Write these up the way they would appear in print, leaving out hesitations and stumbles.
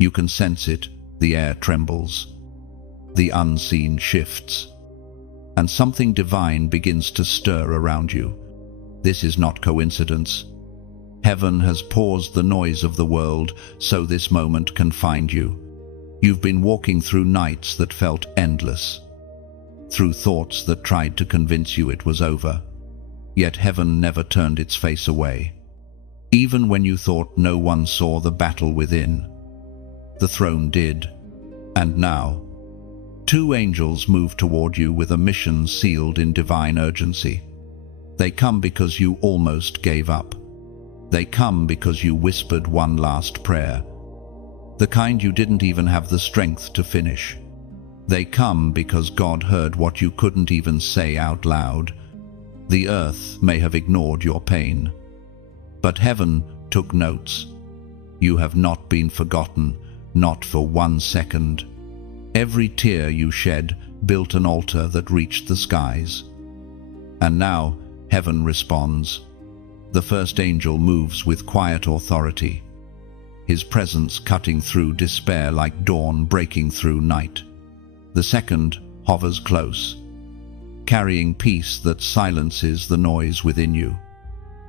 You can sense it, the air trembles, the unseen shifts, and something divine begins to stir around you. This is not coincidence. Heaven has paused the noise of the world so this moment can find you. You've been walking through nights that felt endless, through thoughts that tried to convince you it was over. Yet heaven never turned its face away. Even when you thought no one saw the battle within, the throne did. And now, two angels move toward you with a mission sealed in divine urgency. They come because you almost gave up. They come because you whispered one last prayer, the kind you didn't even have the strength to finish. They come because God heard what you couldn't even say out loud. The earth may have ignored your pain, but heaven took notes. You have not been forgotten, not for 1 second. Every tear you shed built an altar that reached the skies. And now heaven responds. The first angel moves with quiet authority, his presence cutting through despair like dawn breaking through night. The second hovers close, carrying peace that silences the noise within you.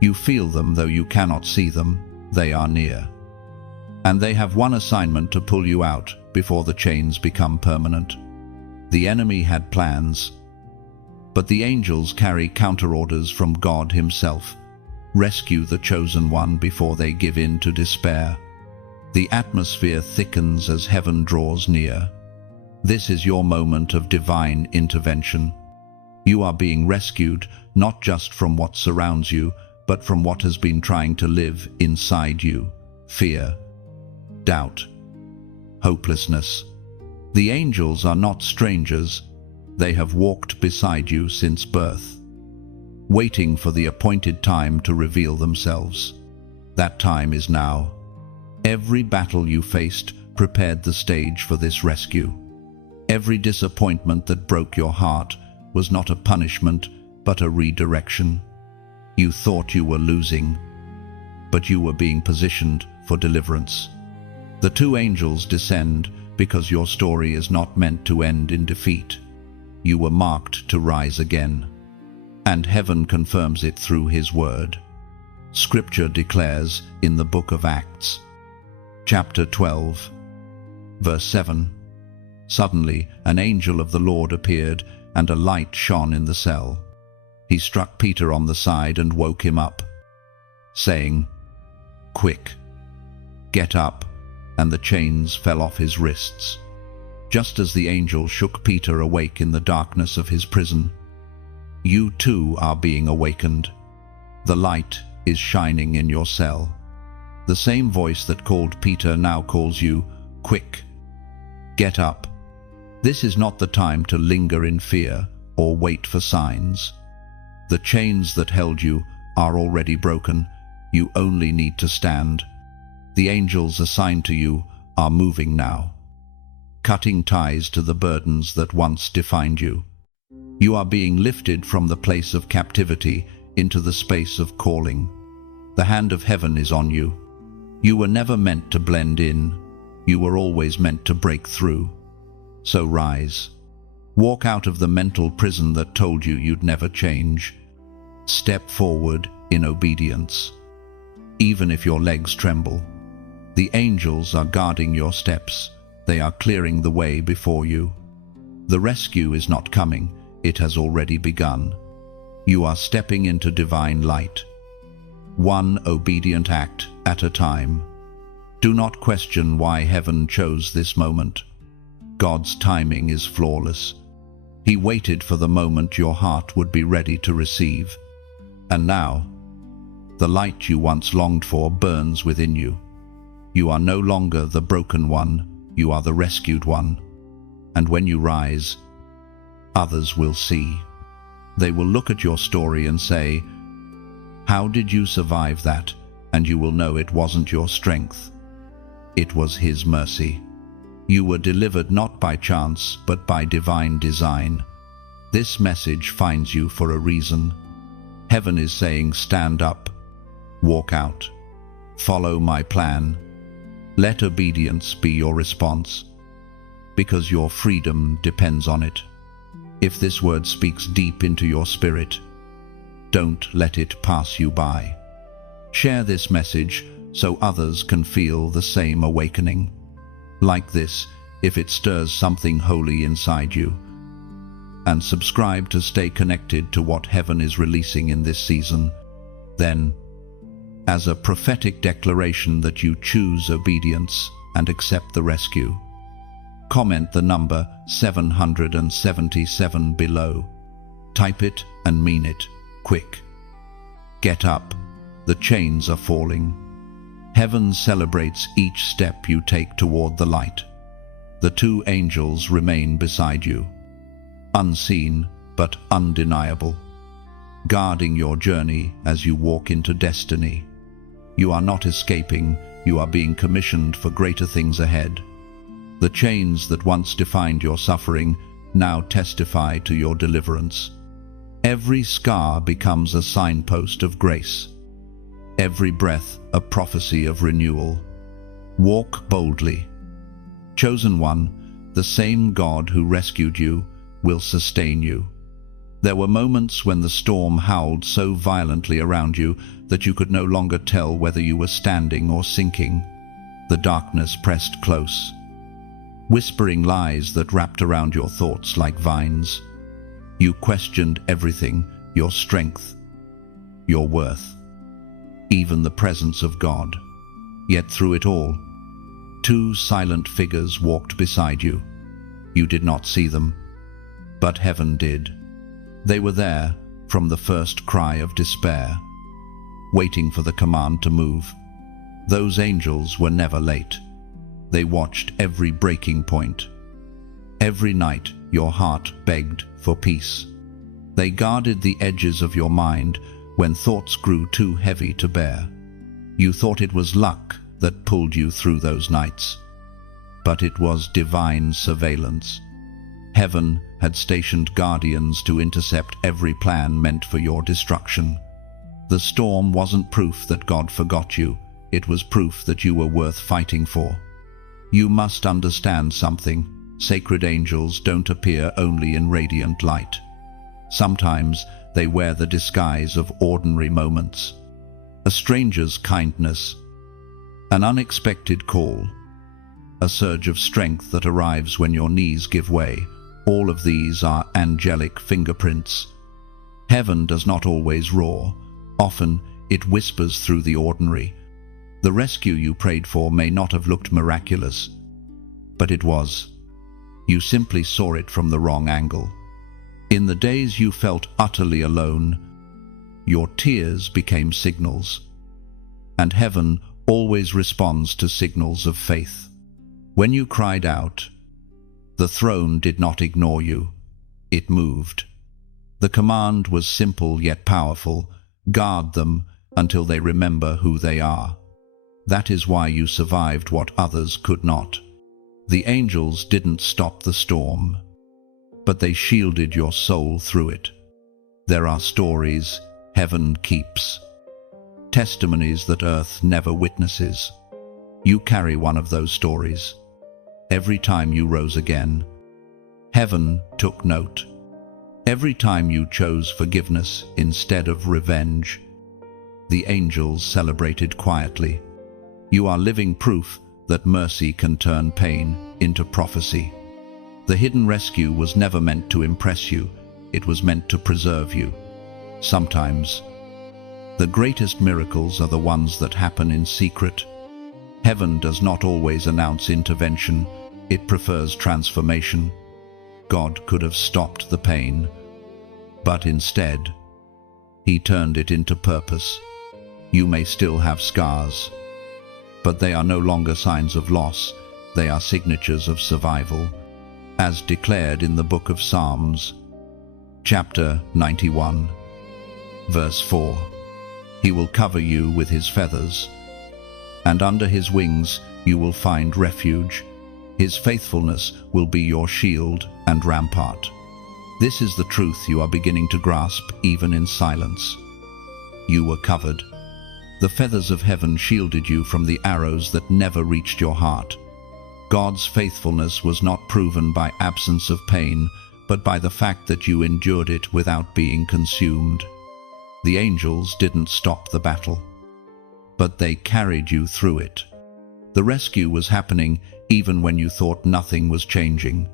You feel them though you cannot see them. They are near. And they have one assignment: to pull you out before the chains become permanent. The enemy had plans, but the angels carry counterorders from God himself. Rescue the chosen one before they give in to despair. The atmosphere thickens as heaven draws near. This is your moment of divine intervention. You are being rescued, not just from what surrounds you, but from what has been trying to live inside you: fear, doubt, hopelessness. The angels are not strangers. They have walked beside you since birth, waiting for the appointed time to reveal themselves. That time is now. Every battle you faced prepared the stage for this rescue. Every disappointment that broke your heart was not a punishment, but a redirection. You thought you were losing, but you were being positioned for deliverance. The two angels descend because your story is not meant to end in defeat. You were marked to rise again. And heaven confirms it through his word. Scripture declares in the book of Acts, chapter 12, verse 7, "Suddenly an angel of the Lord appeared, and a light shone in the cell. He struck Peter on the side and woke him up, saying, 'Quick, get up,' and the chains fell off his wrists." Just as the angel shook Peter awake in the darkness of his prison, you too are being awakened. The light is shining in your cell. The same voice that called Peter now calls you, "Quick, get up." This is not the time to linger in fear or wait for signs. The chains that held you are already broken. You only need to stand. The angels assigned to you are moving now, cutting ties to the burdens that once defined you. You are being lifted from the place of captivity into the space of calling. The hand of heaven is on you. You were never meant to blend in. You were always meant to break through. So rise. Walk out of the mental prison that told you you'd never change. Step forward in obedience. Even if your legs tremble, the angels are guarding your steps. They are clearing the way before you. The rescue is not coming. It has already begun. You are stepping into divine light, one obedient act at a time. Do not question why heaven chose this moment. God's timing is flawless. He waited for the moment your heart would be ready to receive. And now, the light you once longed for burns within you. You are no longer the broken one. You are the rescued one. And when you rise, others will see. They will look at your story and say, "How did you survive that?" And you will know it wasn't your strength. It was His mercy. You were delivered not by chance, but by divine design. This message finds you for a reason. Heaven is saying, stand up, walk out, follow my plan. Let obedience be your response, because your freedom depends on it. If this word speaks deep into your spirit, don't let it pass you by. Share this message so others can feel the same awakening. Like this if it stirs something holy inside you. And subscribe to stay connected to what heaven is releasing in this season. Then, as a prophetic declaration that you choose obedience and accept the rescue, comment the number 777 below. Type it and mean it, quick. Get up, the chains are falling. Heaven celebrates each step you take toward the light. The two angels remain beside you, unseen but undeniable, guarding your journey as you walk into destiny. You are not escaping, you are being commissioned for greater things ahead. The chains that once defined your suffering now testify to your deliverance. Every scar becomes a signpost of grace. Every breath a prophecy of renewal. Walk boldly. Chosen one, the same God who rescued you will sustain you. There were moments when the storm howled so violently around you that you could no longer tell whether you were standing or sinking. The darkness pressed close, whispering lies that wrapped around your thoughts like vines. You questioned everything, your strength, your worth, even the presence of God. Yet through it all, two silent figures walked beside you. You did not see them, but heaven did. They were there from the first cry of despair, waiting for the command to move. Those angels were never late. They watched every breaking point. Every night your heart begged for peace. They guarded the edges of your mind when thoughts grew too heavy to bear. You thought it was luck that pulled you through those nights, but it was divine surveillance. Heaven had stationed guardians to intercept every plan meant for your destruction. The storm wasn't proof that God forgot you, it was proof that you were worth fighting for. You must understand something. Sacred angels don't appear only in radiant light. Sometimes they wear the disguise of ordinary moments. A stranger's kindness, an unexpected call, a surge of strength that arrives when your knees give way. All of these are angelic fingerprints. Heaven does not always roar. Often it whispers through the ordinary. The rescue you prayed for may not have looked miraculous, but it was. You simply saw it from the wrong angle. In the days you felt utterly alone, your tears became signals. And heaven always responds to signals of faith. When you cried out, the throne did not ignore you. It moved. The command was simple yet powerful. Guard them until they remember who they are. That is why you survived what others could not. The angels didn't stop the storm, but they shielded your soul through it. There are stories heaven keeps, testimonies that earth never witnesses. You carry one of those stories. Every time you rose again, heaven took note. Every time you chose forgiveness instead of revenge, the angels celebrated quietly. You are living proof that mercy can turn pain into prophecy. The hidden rescue was never meant to impress you, it was meant to preserve you. Sometimes, the greatest miracles are the ones that happen in secret. Heaven does not always announce intervention, it prefers transformation. God could have stopped the pain, but instead, He turned it into purpose. You may still have scars, but they are no longer signs of loss, they are signatures of survival, as declared in the book of Psalms, chapter 91, verse 4. He will cover you with His feathers, and under His wings you will find refuge. His faithfulness will be your shield and rampart. This is the truth you are beginning to grasp even in silence. You were covered. The feathers of heaven shielded you from the arrows that never reached your heart. God's faithfulness was not proven by absence of pain, but by the fact that you endured it without being consumed. The angels didn't stop the battle, but they carried you through it. The rescue was happening even when you thought nothing was changing.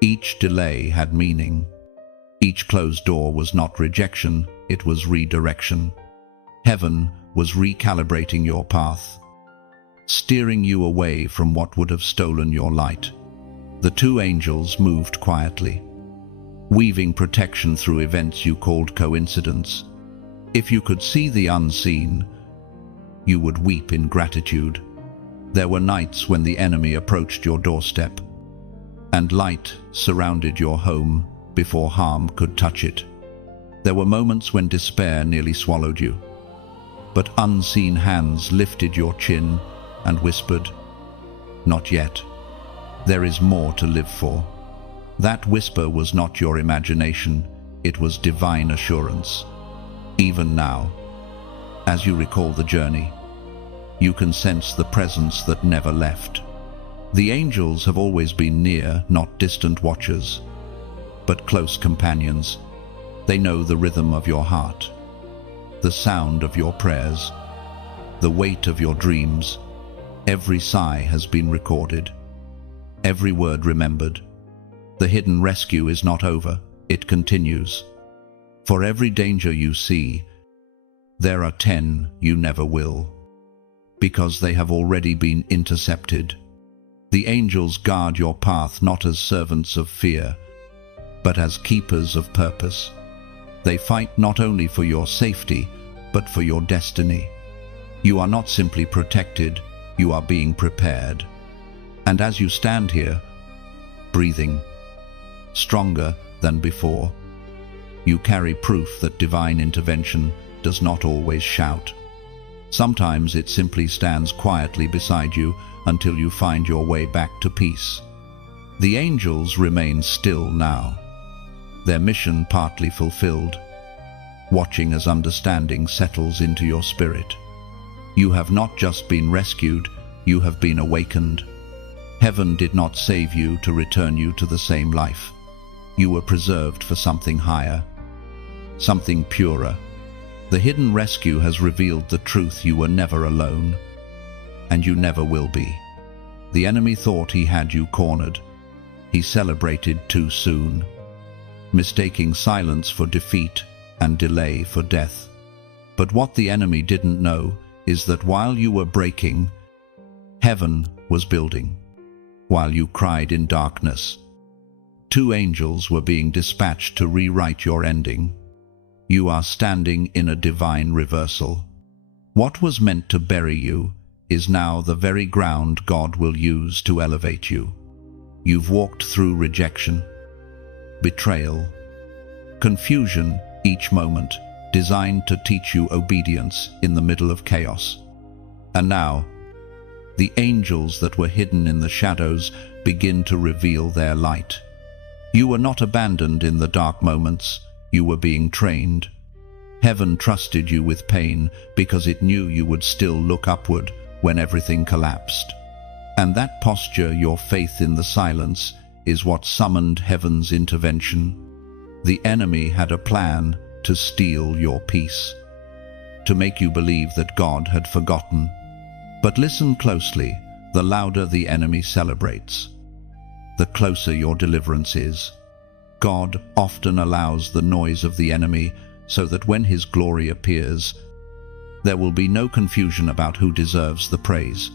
Each delay had meaning. Each closed door was not rejection, it was redirection. Heaven was recalibrating your path, steering you away from what would have stolen your light. The two angels moved quietly, weaving protection through events you called coincidence. If you could see the unseen, you would weep in gratitude. There were nights when the enemy approached your doorstep, and light surrounded your home before harm could touch it. There were moments when despair nearly swallowed you, but unseen hands lifted your chin and whispered, "Not yet. There is more to live for." That whisper was not your imagination, it was divine assurance. Even now, as you recall the journey, you can sense the presence that never left. The angels have always been near, not distant watchers, but close companions. They know the rhythm of your heart, the sound of your prayers, the weight of your dreams. Every sigh has been recorded, every word remembered. The hidden rescue is not over, it continues. For every danger you see, there are 10 you never will, because they have already been intercepted. The angels guard your path not as servants of fear, but as keepers of purpose. They fight not only for your safety, but for your destiny. You are not simply protected, you are being prepared. And as you stand here, breathing, stronger than before, you carry proof that divine intervention does not always shout. Sometimes it simply stands quietly beside you until you find your way back to peace. The angels remain still now, their mission partly fulfilled, watching as understanding settles into your spirit. You have not just been rescued, you have been awakened. Heaven did not save you to return you to the same life. You were preserved for something higher, something purer. The hidden rescue has revealed the truth: you were never alone, and you never will be. The enemy thought he had you cornered. He celebrated too soon, mistaking silence for defeat and delay for death. But what the enemy didn't know is that while you were breaking, heaven was building. While you cried in darkness, 2 angels were being dispatched to rewrite your ending. You are standing in a divine reversal. What was meant to bury you is now the very ground God will use to elevate you. You've walked through rejection, betrayal, confusion, each moment designed to teach you obedience in the middle of chaos. And now, the angels that were hidden in the shadows begin to reveal their light. You were not abandoned in the dark moments, you were being trained. Heaven trusted you with pain because it knew you would still look upward when everything collapsed. And that posture, your faith in the silence, is what summoned heaven's intervention. The enemy had a plan to steal your peace, to make you believe that God had forgotten. But listen closely, the louder the enemy celebrates, the closer your deliverance is. God often allows the noise of the enemy so that when his glory appears, there will be no confusion about who deserves the praise.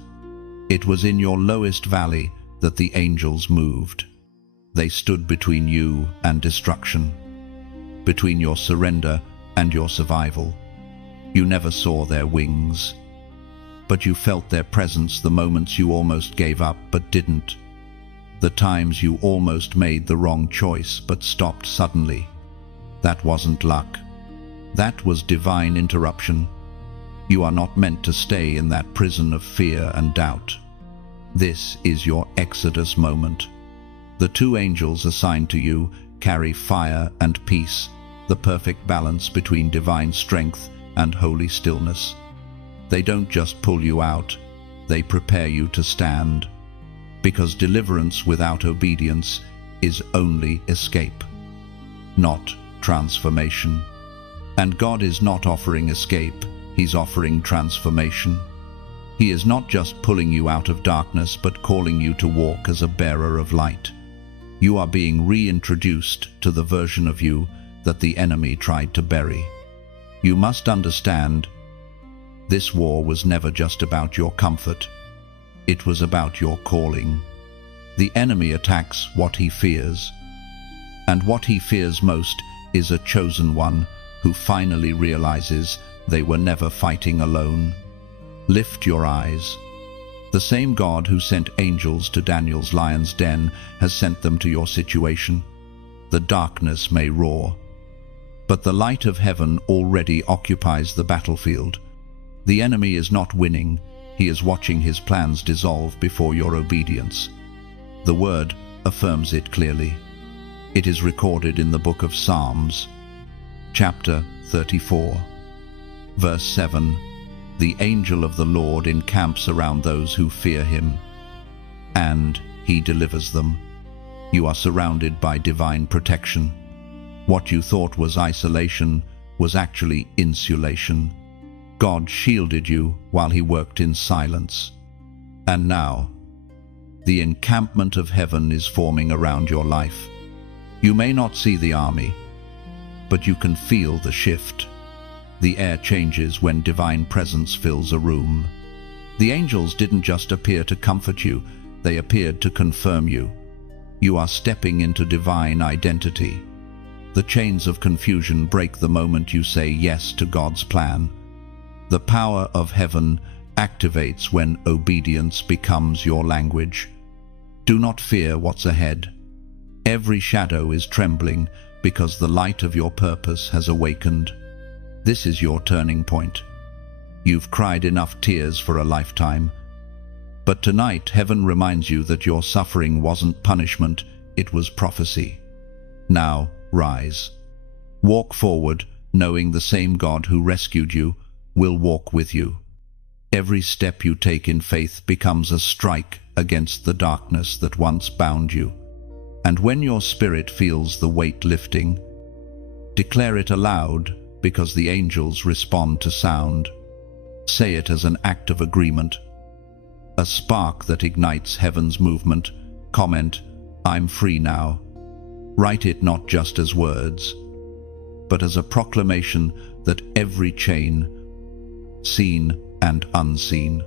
It was in your lowest valley that the angels moved. They stood between you and destruction, between your surrender and your survival. You never saw their wings, but you felt their presence the moments you almost gave up but didn't. The times you almost made the wrong choice but stopped suddenly. That wasn't luck. That was divine interruption. You are not meant to stay in that prison of fear and doubt. This is your exodus moment. The 2 angels assigned to you carry fire and peace, the perfect balance between divine strength and holy stillness. They don't just pull you out, they prepare you to stand. Because deliverance without obedience is only escape, not transformation. And God is not offering escape, He's offering transformation. He is not just pulling you out of darkness, but calling you to walk as a bearer of light. You are being reintroduced to the version of you that the enemy tried to bury. You must understand, this war was never just about your comfort. It was about your calling. The enemy attacks what he fears, and what he fears most is a chosen one who finally realizes they were never fighting alone. Lift your eyes. The same God who sent angels to Daniel's lion's den has sent them to your situation. The darkness may roar, but the light of heaven already occupies the battlefield. The enemy is not winning, he is watching his plans dissolve before your obedience. The word affirms it clearly. It is recorded in the book of Psalms, chapter 34, verse 7. The angel of the Lord encamps around those who fear him, and he delivers them. You are surrounded by divine protection. What you thought was isolation was actually insulation. God shielded you while he worked in silence. And now, the encampment of heaven is forming around your life. You may not see the army, but you can feel the shift. The air changes when divine presence fills a room. The angels didn't just appear to comfort you, they appeared to confirm you. You are stepping into divine identity. The chains of confusion break the moment you say yes to God's plan. The power of heaven activates when obedience becomes your language. Do not fear what's ahead. Every shadow is trembling because the light of your purpose has awakened. This is your turning point. You've cried enough tears for a lifetime. But tonight, heaven reminds you that your suffering wasn't punishment, it was prophecy. Now, rise. Walk forward, knowing the same God who rescued you will walk with you. Every step you take in faith becomes a strike against the darkness that once bound you. And when your spirit feels the weight lifting, declare it aloud, because the angels respond to sound. Say it as an act of agreement, a spark that ignites heaven's movement. Comment, "I'm free now." Write it not just as words, but as a proclamation that every chain, seen and unseen,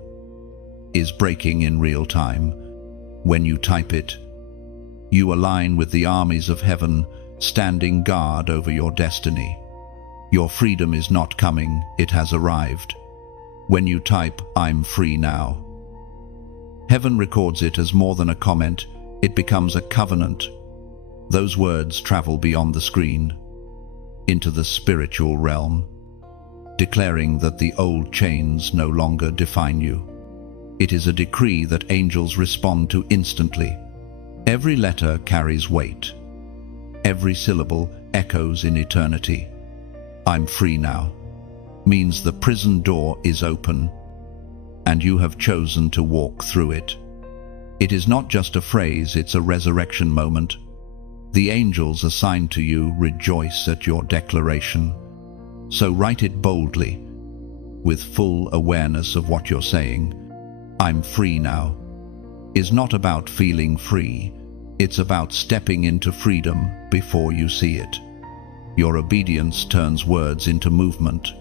is breaking in real time. When you type it, you align with the armies of heaven standing guard over your destiny. Your freedom is not coming, it has arrived. When you type, "I'm free now," heaven records it as more than a comment, it becomes a covenant. Those words travel beyond the screen, into the spiritual realm, declaring that the old chains no longer define you. It is a decree that angels respond to instantly. Every letter carries weight. Every syllable echoes in eternity. "I'm free now" means the prison door is open, and you have chosen to walk through it. It is not just a phrase, it's a resurrection moment. The angels assigned to you rejoice at your declaration. So write it boldly, with full awareness of what you're saying. "I'm free now" is not about feeling free, it's about stepping into freedom before you see it. Your obedience turns words into movement,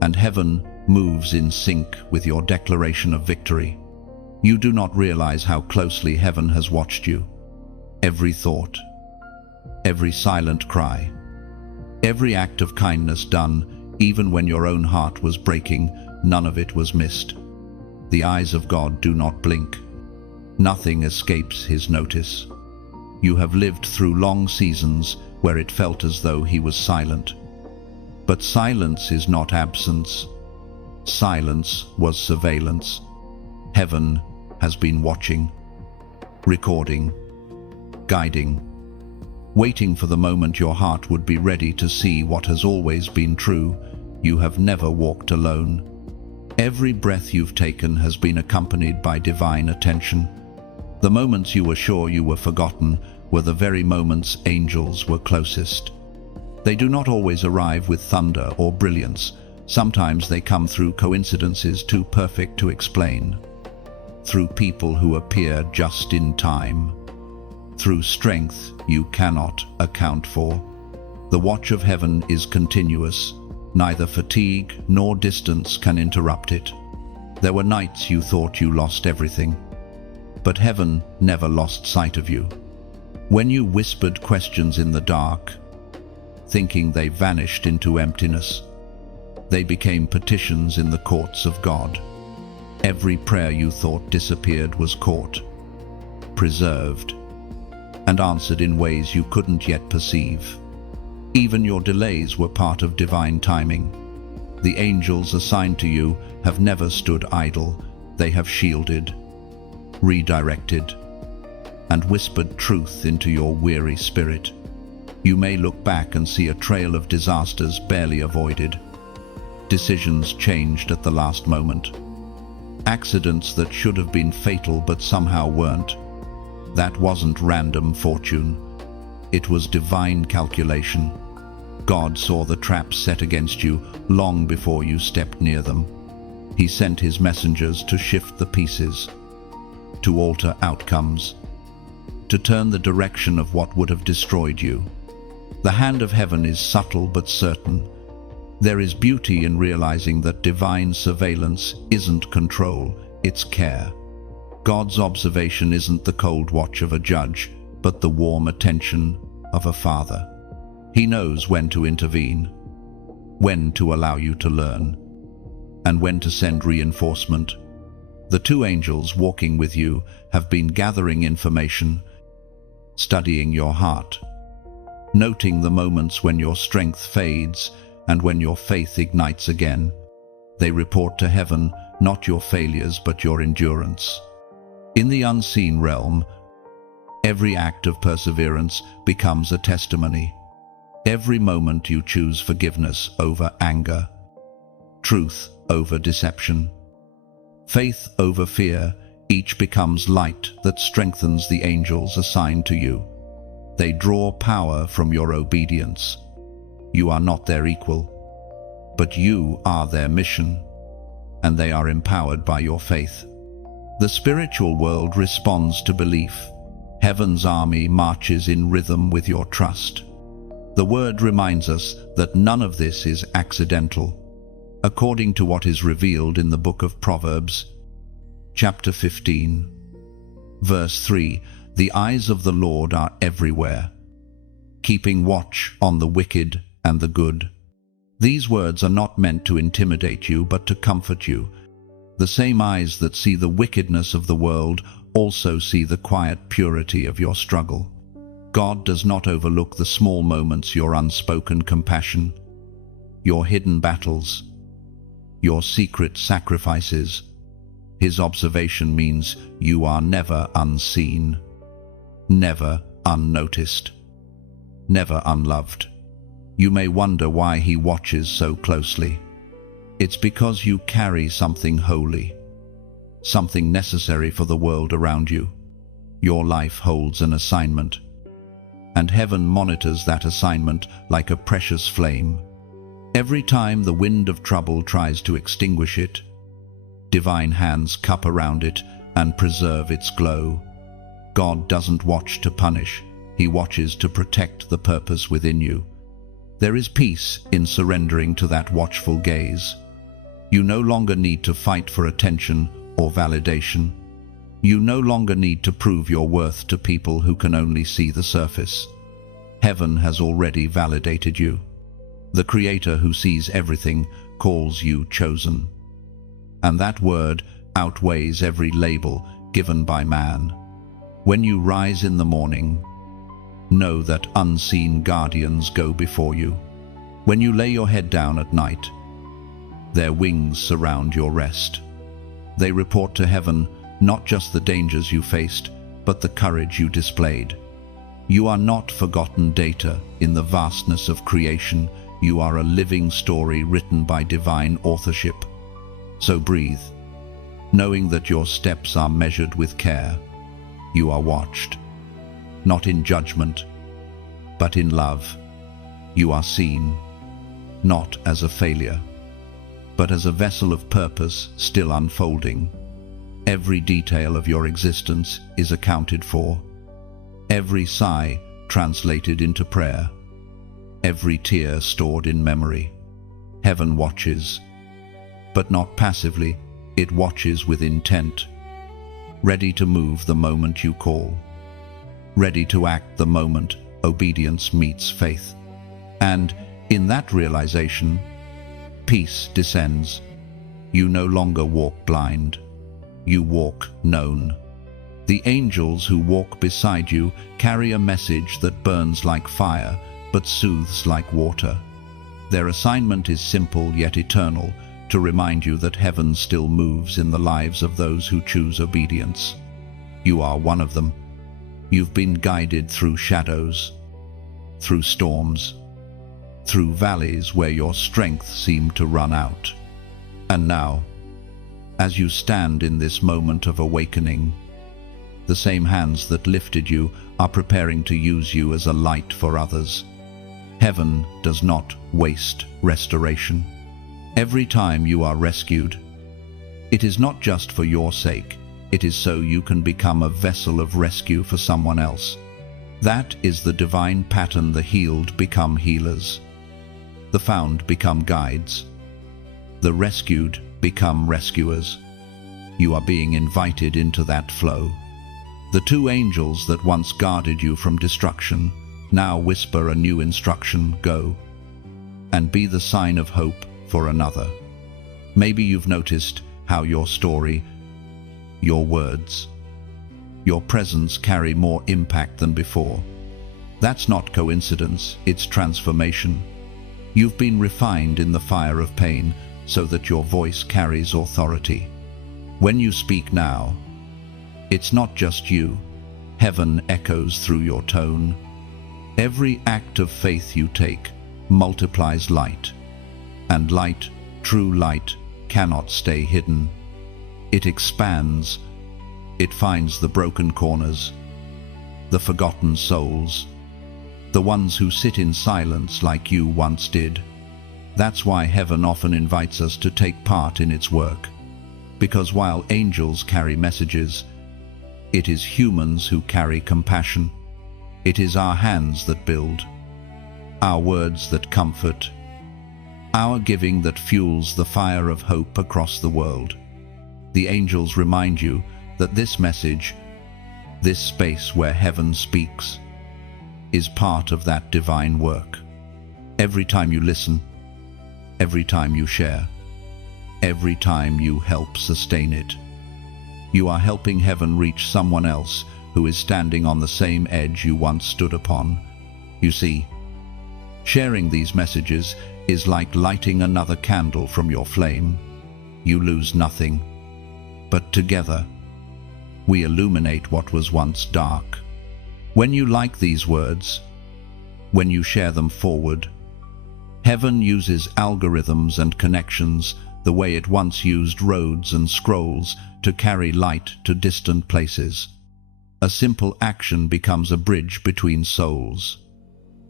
and heaven moves in sync with your declaration of victory. You do not realize how closely heaven has watched you. Every thought, every silent cry, every act of kindness done, even when your own heart was breaking, none of it was missed. The eyes of God do not blink. Nothing escapes his notice. You have lived through long seasons where it felt as though he was silent. But silence is not absence. Silence was surveillance. Heaven has been watching, recording, guiding, waiting for the moment your heart would be ready to see what has always been true. You have never walked alone. Every breath you've taken has been accompanied by divine attention. The moments you were sure you were forgotten were the very moments angels were closest. They do not always arrive with thunder or brilliance. Sometimes they come through coincidences too perfect to explain. Through people who appear just in time. Through strength you cannot account for. The watch of heaven is continuous. Neither fatigue nor distance can interrupt it. There were nights you thought you lost everything. But heaven never lost sight of you. When you whispered questions in the dark, thinking they vanished into emptiness, they became petitions in the courts of God. Every prayer you thought disappeared was caught, preserved, and answered in ways you couldn't yet perceive. Even your delays were part of divine timing. The angels assigned to you have never stood idle. They have shielded, redirected, and whispered truth into your weary spirit. You may look back and see a trail of disasters barely avoided. Decisions changed at the last moment. Accidents that should have been fatal but somehow weren't. That wasn't random fortune. It was divine calculation. God saw the traps set against you long before you stepped near them. He sent his messengers to shift the pieces, to alter outcomes, to turn the direction of what would have destroyed you. The hand of heaven is subtle but certain. There is beauty in realizing that divine surveillance isn't control, it's care. God's observation isn't the cold watch of a judge, but the warm attention of a father. He knows when to intervene, when to allow you to learn, and when to send reinforcement. The two angels walking with you have been gathering information, studying your heart, noting the moments when your strength fades and when your faith ignites again. They report to heaven not your failures but your endurance. In the unseen realm, every act of perseverance becomes a testimony. Every moment you choose forgiveness over anger, truth over deception, faith over fear, each becomes light that strengthens the angels assigned to you. They draw power from your obedience. You are not their equal, but you are their mission, and they are empowered by your faith. The spiritual world responds to belief. Heaven's army marches in rhythm with your trust. The word reminds us that none of this is accidental. According to what is revealed in the book of Proverbs, chapter 15, verse 3, the eyes of the Lord are everywhere, keeping watch on the wicked and the good. These words are not meant to intimidate you, but to comfort you. The same eyes that see the wickedness of the world also see the quiet purity of your struggle. God does not overlook the small moments, your unspoken compassion, your hidden battles, your secret sacrifices. His observation means you are never unseen, never unnoticed, never unloved. You may wonder why he watches so closely. It's because you carry something holy, something necessary for the world around you. Your life holds an assignment, and heaven monitors that assignment like a precious flame. Every time the wind of trouble tries to extinguish it, divine hands cup around it and preserve its glow. God doesn't watch to punish, he watches to protect the purpose within you. There is peace in surrendering to that watchful gaze. You no longer need to fight for attention or validation. You no longer need to prove your worth to people who can only see the surface. Heaven has already validated you. The Creator who sees everything calls you chosen. And that word outweighs every label given by man. When you rise in the morning, know that unseen guardians go before you. When you lay your head down at night, their wings surround your rest. They report to heaven not just the dangers you faced, but the courage you displayed. You are not forgotten data in the vastness of creation. You are a living story written by divine authorship. So breathe, knowing that your steps are measured with care. You are watched, not in judgment, but in love. You are seen, not as a failure, but as a vessel of purpose still unfolding. Every detail of your existence is accounted for. Every sigh translated into prayer. Every tear stored in memory. Heaven watches, but not passively. It watches with intent, ready to move the moment you call, ready to act the moment obedience meets faith. And in that realization, peace descends. You no longer walk blind. You walk known. The angels who walk beside you carry a message that burns like fire, but soothes like water. Their assignment is simple yet eternal, to remind you that heaven still moves in the lives of those who choose obedience. You are one of them. You've been guided through shadows, through storms, through valleys where your strength seemed to run out. And now, as you stand in this moment of awakening, the same hands that lifted you are preparing to use you as a light for others. Heaven does not waste restoration. Every time you are rescued, it is not just for your sake, it is so you can become a vessel of rescue for someone else. That is the divine pattern. The healed become healers. The found become guides. The rescued become rescuers. You are being invited into that flow. The two angels that once guarded you from destruction now whisper a new instruction: go and be the sign of hope for another. Maybe you've noticed how your story, your words, your presence carry more impact than before. That's not coincidence, it's transformation. You've been refined in the fire of pain so that your voice carries authority. When you speak now, it's not just you. Heaven echoes through your tone. Every act of faith you take multiplies light. And light, true light, cannot stay hidden. It expands. It finds the broken corners, the forgotten souls, the ones who sit in silence like you once did. That's why heaven often invites us to take part in its work. Because while angels carry messages, it is humans who carry compassion. It is our hands that build, our words that comfort, our giving that fuels the fire of hope across the world. The angels remind you that this message, this space where heaven speaks, is part of that divine work. Every time you listen, every time you share, every time you help sustain it, you are helping heaven reach someone else who is standing on the same edge you once stood upon. You see, sharing these messages is like lighting another candle from your flame. You lose nothing, but together, we illuminate what was once dark. When you like these words, when you share them forward, heaven uses algorithms and connections the way it once used roads and scrolls to carry light to distant places. A simple action becomes a bridge between souls.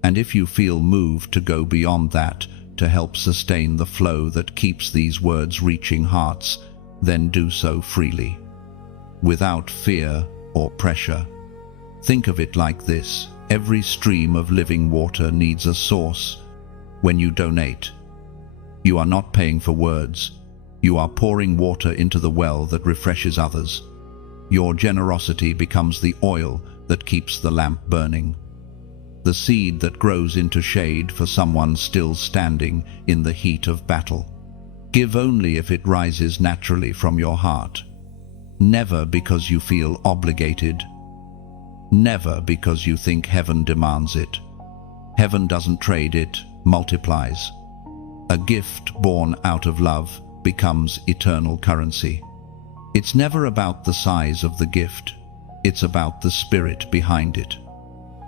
And if you feel moved to go beyond that, to help sustain the flow that keeps these words reaching hearts, then do so freely, without fear or pressure. Think of it like this: every stream of living water needs a source. When you donate, you are not paying for words. You are pouring water into the well that refreshes others. Your generosity becomes the oil that keeps the lamp burning, the seed that grows into shade for someone still standing in the heat of battle. Give only if it rises naturally from your heart. Never because you feel obligated. Never because you think heaven demands it. Heaven doesn't trade, it multiplies. A gift born out of love becomes eternal currency. It's never about the size of the gift. It's about the spirit behind it.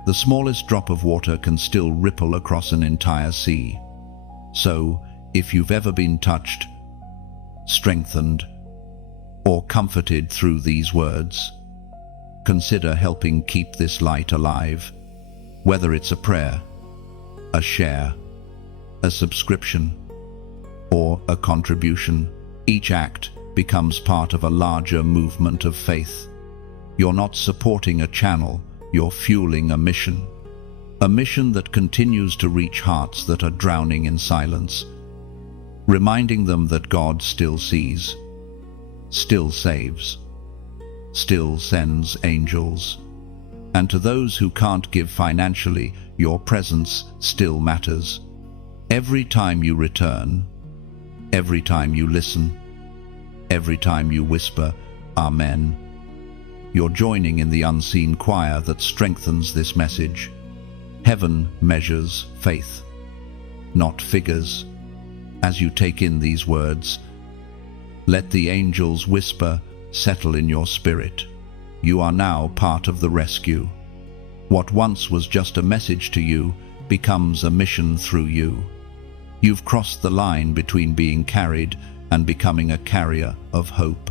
The smallest drop of water can still ripple across an entire sea. So, if you've ever been touched, strengthened, or comforted through these words, consider helping keep this light alive. Whether it's a prayer, a share, a subscription, or a contribution, each act becomes part of a larger movement of faith. You're not supporting a channel, you're fueling a mission that continues to reach hearts that are drowning in silence, reminding them that God still sees, still saves, still sends angels. And to those who can't give financially, your presence still matters. Every time you return, every time you listen, every time you whisper, Amen, you're joining in the unseen choir that strengthens this message. Heaven measures faith, not figures. As you take in these words, let the angels' whisper settle in your spirit. You are now part of the rescue. What once was just a message to you becomes a mission through you. You've crossed the line between being carried and becoming a carrier of hope.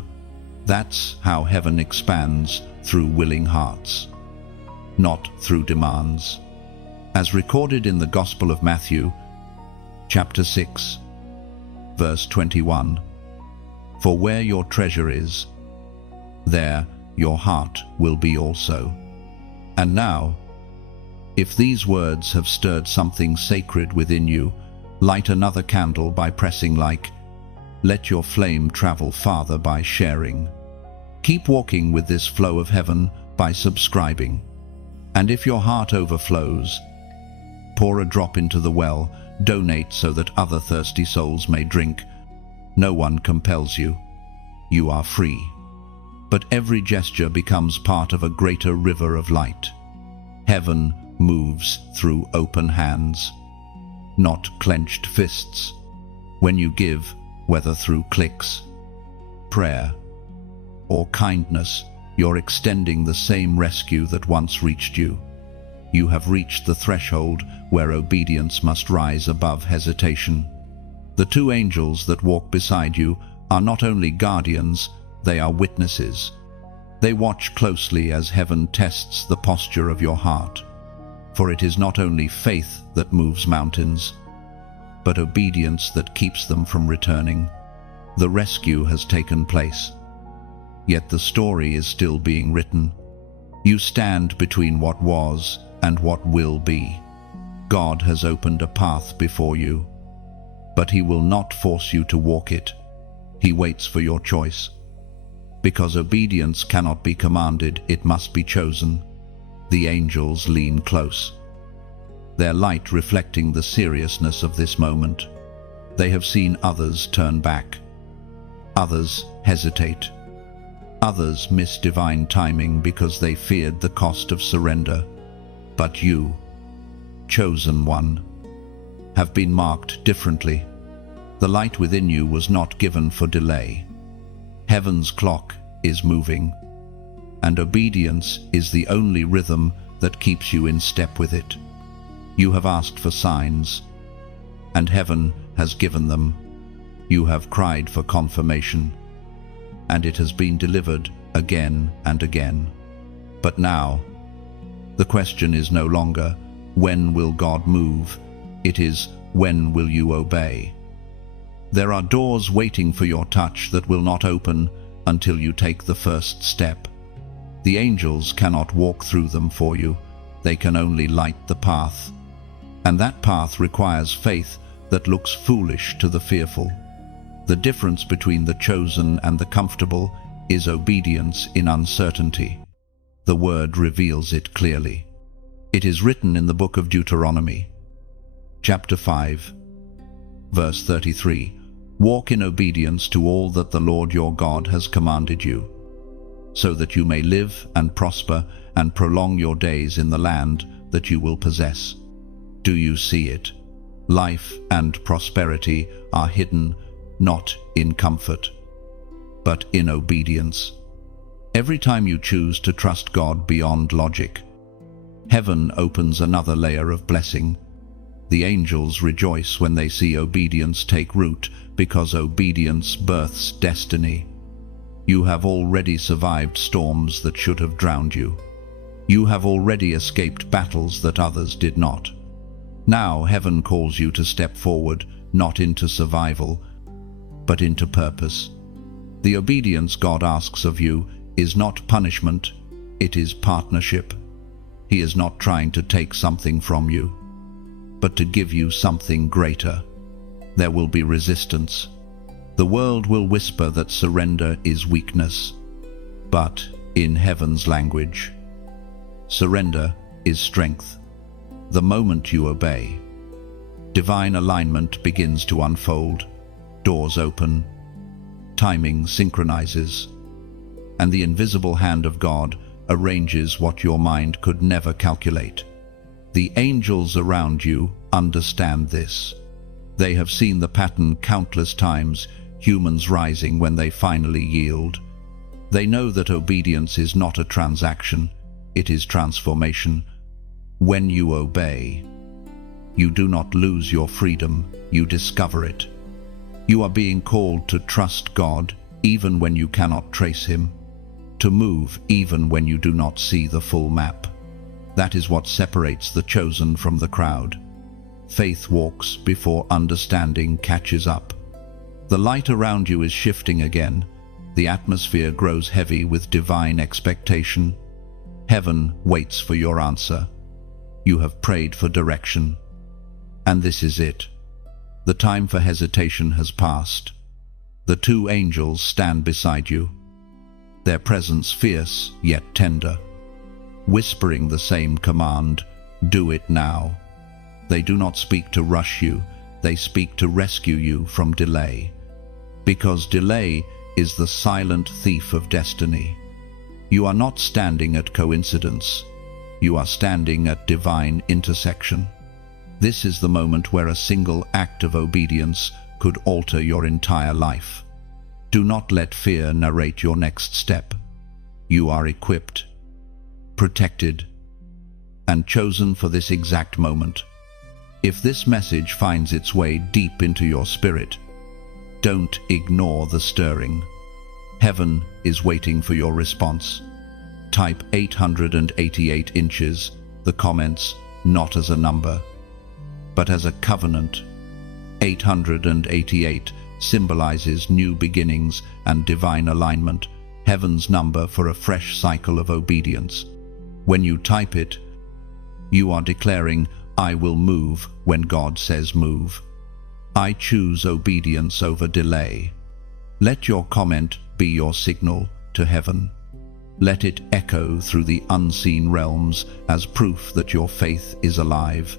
That's how heaven expands, through willing hearts, not through demands. As recorded in the Gospel of Matthew, chapter 6, verse 21, for where your treasure is, there your heart will be also. And now, if these words have stirred something sacred within you, light another candle by pressing like. Let your flame travel farther by sharing. Keep walking with this flow of heaven by subscribing. And if your heart overflows, pour a drop into the well, donate so that other thirsty souls may drink. No one compels you. You are free. But every gesture becomes part of a greater river of light. Heaven moves through open hands, not clenched fists. When you give, whether through clicks, prayer, or kindness, you're extending the same rescue that once reached you. You have reached the threshold where obedience must rise above hesitation. The two angels that walk beside you are not only guardians, they are witnesses. They watch closely as heaven tests the posture of your heart. For it is not only faith that moves mountains, but obedience that keeps them from returning. The rescue has taken place, yet the story is still being written. You stand between what was and what will be. God has opened a path before you, but He will not force you to walk it. He waits for your choice. Because obedience cannot be commanded, it must be chosen. The angels lean close, their light reflecting the seriousness of this moment. They have seen others turn back, others hesitate, others miss divine timing because they feared the cost of surrender. But you, chosen one, have been marked differently. The light within you was not given for delay. Heaven's clock is moving, and obedience is the only rhythm that keeps you in step with it. You have asked for signs, and heaven has given them. You have cried for confirmation, and it has been delivered again and again. But now, the question is no longer, when will God move? It is, when will you obey? There are doors waiting for your touch that will not open until you take the first step. The angels cannot walk through them for you. They can only light the path. And that path requires faith that looks foolish to the fearful. The difference between the chosen and the comfortable is obedience in uncertainty. The word reveals it clearly. It is written in the book of Deuteronomy, chapter 5, verse 33. Walk in obedience to all that the Lord your God has commanded you, so that you may live and prosper and prolong your days in the land that you will possess. Do you see it? Life and prosperity are hidden not in comfort, but in obedience. Every time you choose to trust God beyond logic, heaven opens another layer of blessing. The angels rejoice when they see obedience take root, because obedience births destiny. You have already survived storms that should have drowned you. You have already escaped battles that others did not. Now heaven calls you to step forward, not into survival, but into purpose. The obedience God asks of you is not punishment, it is partnership. He is not trying to take something from you, but to give you something greater. There will be resistance. The world will whisper that surrender is weakness, but in heaven's language, surrender is strength. The moment you obey, divine alignment begins to unfold, doors open, timing synchronizes, and the invisible hand of God arranges what your mind could never calculate. The angels around you understand this. They have seen the pattern countless times, humans rising when they finally yield. They know that obedience is not a transaction, it is transformation. When you obey, you do not lose your freedom, you discover it. You are being called to trust God even when you cannot trace Him, to move even when you do not see the full map. That is what separates the chosen from the crowd. Faith walks before understanding catches up. The light around you is shifting again. The atmosphere grows heavy with divine expectation. Heaven waits for your answer. You have prayed for direction. And this is it. The time for hesitation has passed. The two angels stand beside you, their presence fierce yet tender, whispering the same command, do it now. They do not speak to rush you, they speak to rescue you from delay. Because delay is the silent thief of destiny. You are not standing at coincidence, you are standing at divine intersection. This is the moment where a single act of obedience could alter your entire life. Do not let fear narrate your next step. You are equipped, protected, and chosen for this exact moment. If this message finds its way deep into your spirit, don't ignore the stirring. Heaven is waiting for your response. Type 888 inches, the comments, not as a number, but as a covenant. 888 symbolizes new beginnings and divine alignment, heaven's number for a fresh cycle of obedience. When you type it, you are declaring, I will move when God says move. I choose obedience over delay. Let your comment be your signal to heaven. Let it echo through the unseen realms as proof that your faith is alive.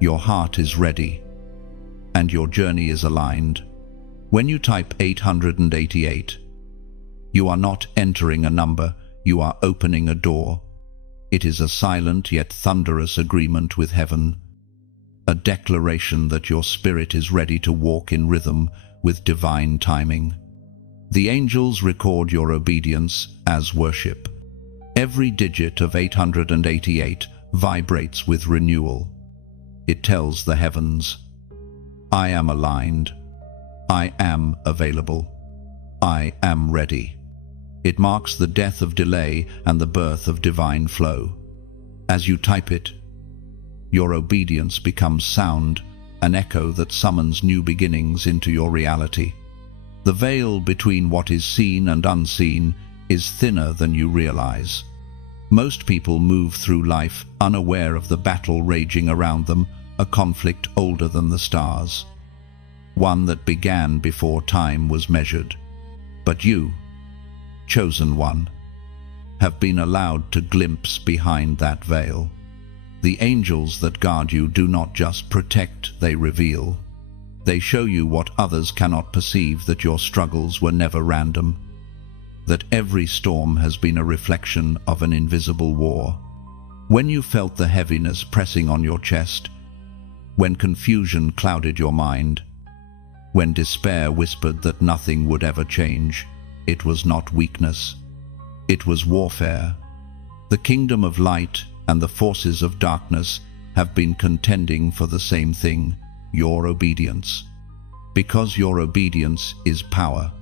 Your heart is ready, and your journey is aligned. When you type 888, you are not entering a number, you are opening a door. It is a silent yet thunderous agreement with heaven, a declaration that your spirit is ready to walk in rhythm with divine timing. The angels record your obedience as worship. Every digit of 888 vibrates with renewal. It tells the heavens, I am aligned, I am available, I am ready. It marks the death of delay and the birth of divine flow. As you type it, your obedience becomes sound, an echo that summons new beginnings into your reality. The veil between what is seen and unseen is thinner than you realize. Most people move through life unaware of the battle raging around them, a conflict older than the stars, one that began before time was measured. But you, chosen one, have been allowed to glimpse behind that veil. The angels that guard you do not just protect, they reveal. They show you what others cannot perceive, that your struggles were never random, that every storm has been a reflection of an invisible war. When you felt the heaviness pressing on your chest, when confusion clouded your mind, when despair whispered that nothing would ever change, it was not weakness, it was warfare. The kingdom of light and the forces of darkness have been contending for the same thing, your obedience. Because your obedience is power.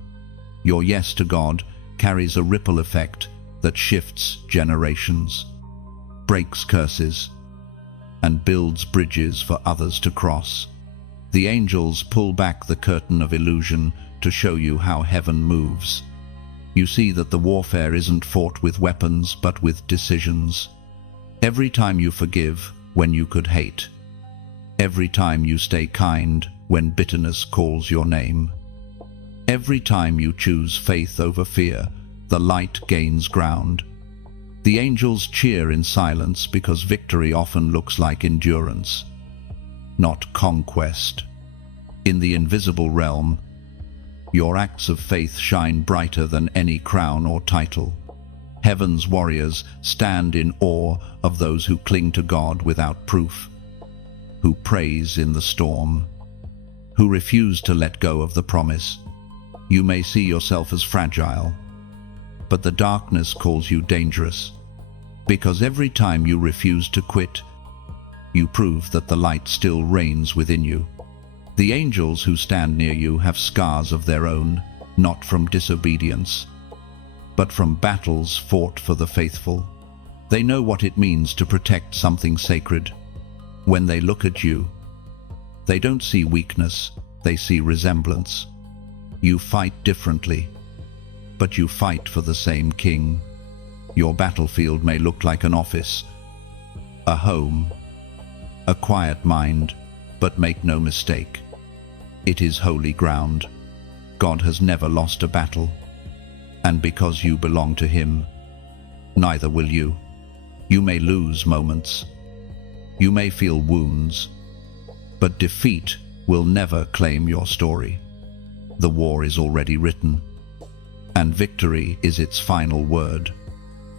Your yes to God carries a ripple effect that shifts generations, breaks curses, and builds bridges for others to cross. The angels pull back the curtain of illusion to show you how heaven moves. You see that the warfare isn't fought with weapons but with decisions. Every time you forgive when you could hate. Every time you stay kind when bitterness calls your name. Every time you choose faith over fear, the light gains ground. The angels cheer in silence because victory often looks like endurance, not conquest. In the invisible realm, your acts of faith shine brighter than any crown or title. Heaven's warriors stand in awe of those who cling to God without proof, who praise in the storm, who refuse to let go of the promise. You may see yourself as fragile, but the darkness calls you dangerous, because every time you refuse to quit, you prove that the light still reigns within you. The angels who stand near you have scars of their own, not from disobedience, but from battles fought for the faithful. They know what it means to protect something sacred. When they look at you, they don't see weakness, they see resemblance. You fight differently, but you fight for the same king. Your battlefield may look like an office, a home, a quiet mind, but make no mistake, it is holy ground. God has never lost a battle, and because you belong to Him, neither will you. You may lose moments, you may feel wounds, but defeat will never claim your story. The war is already written, and victory is its final word.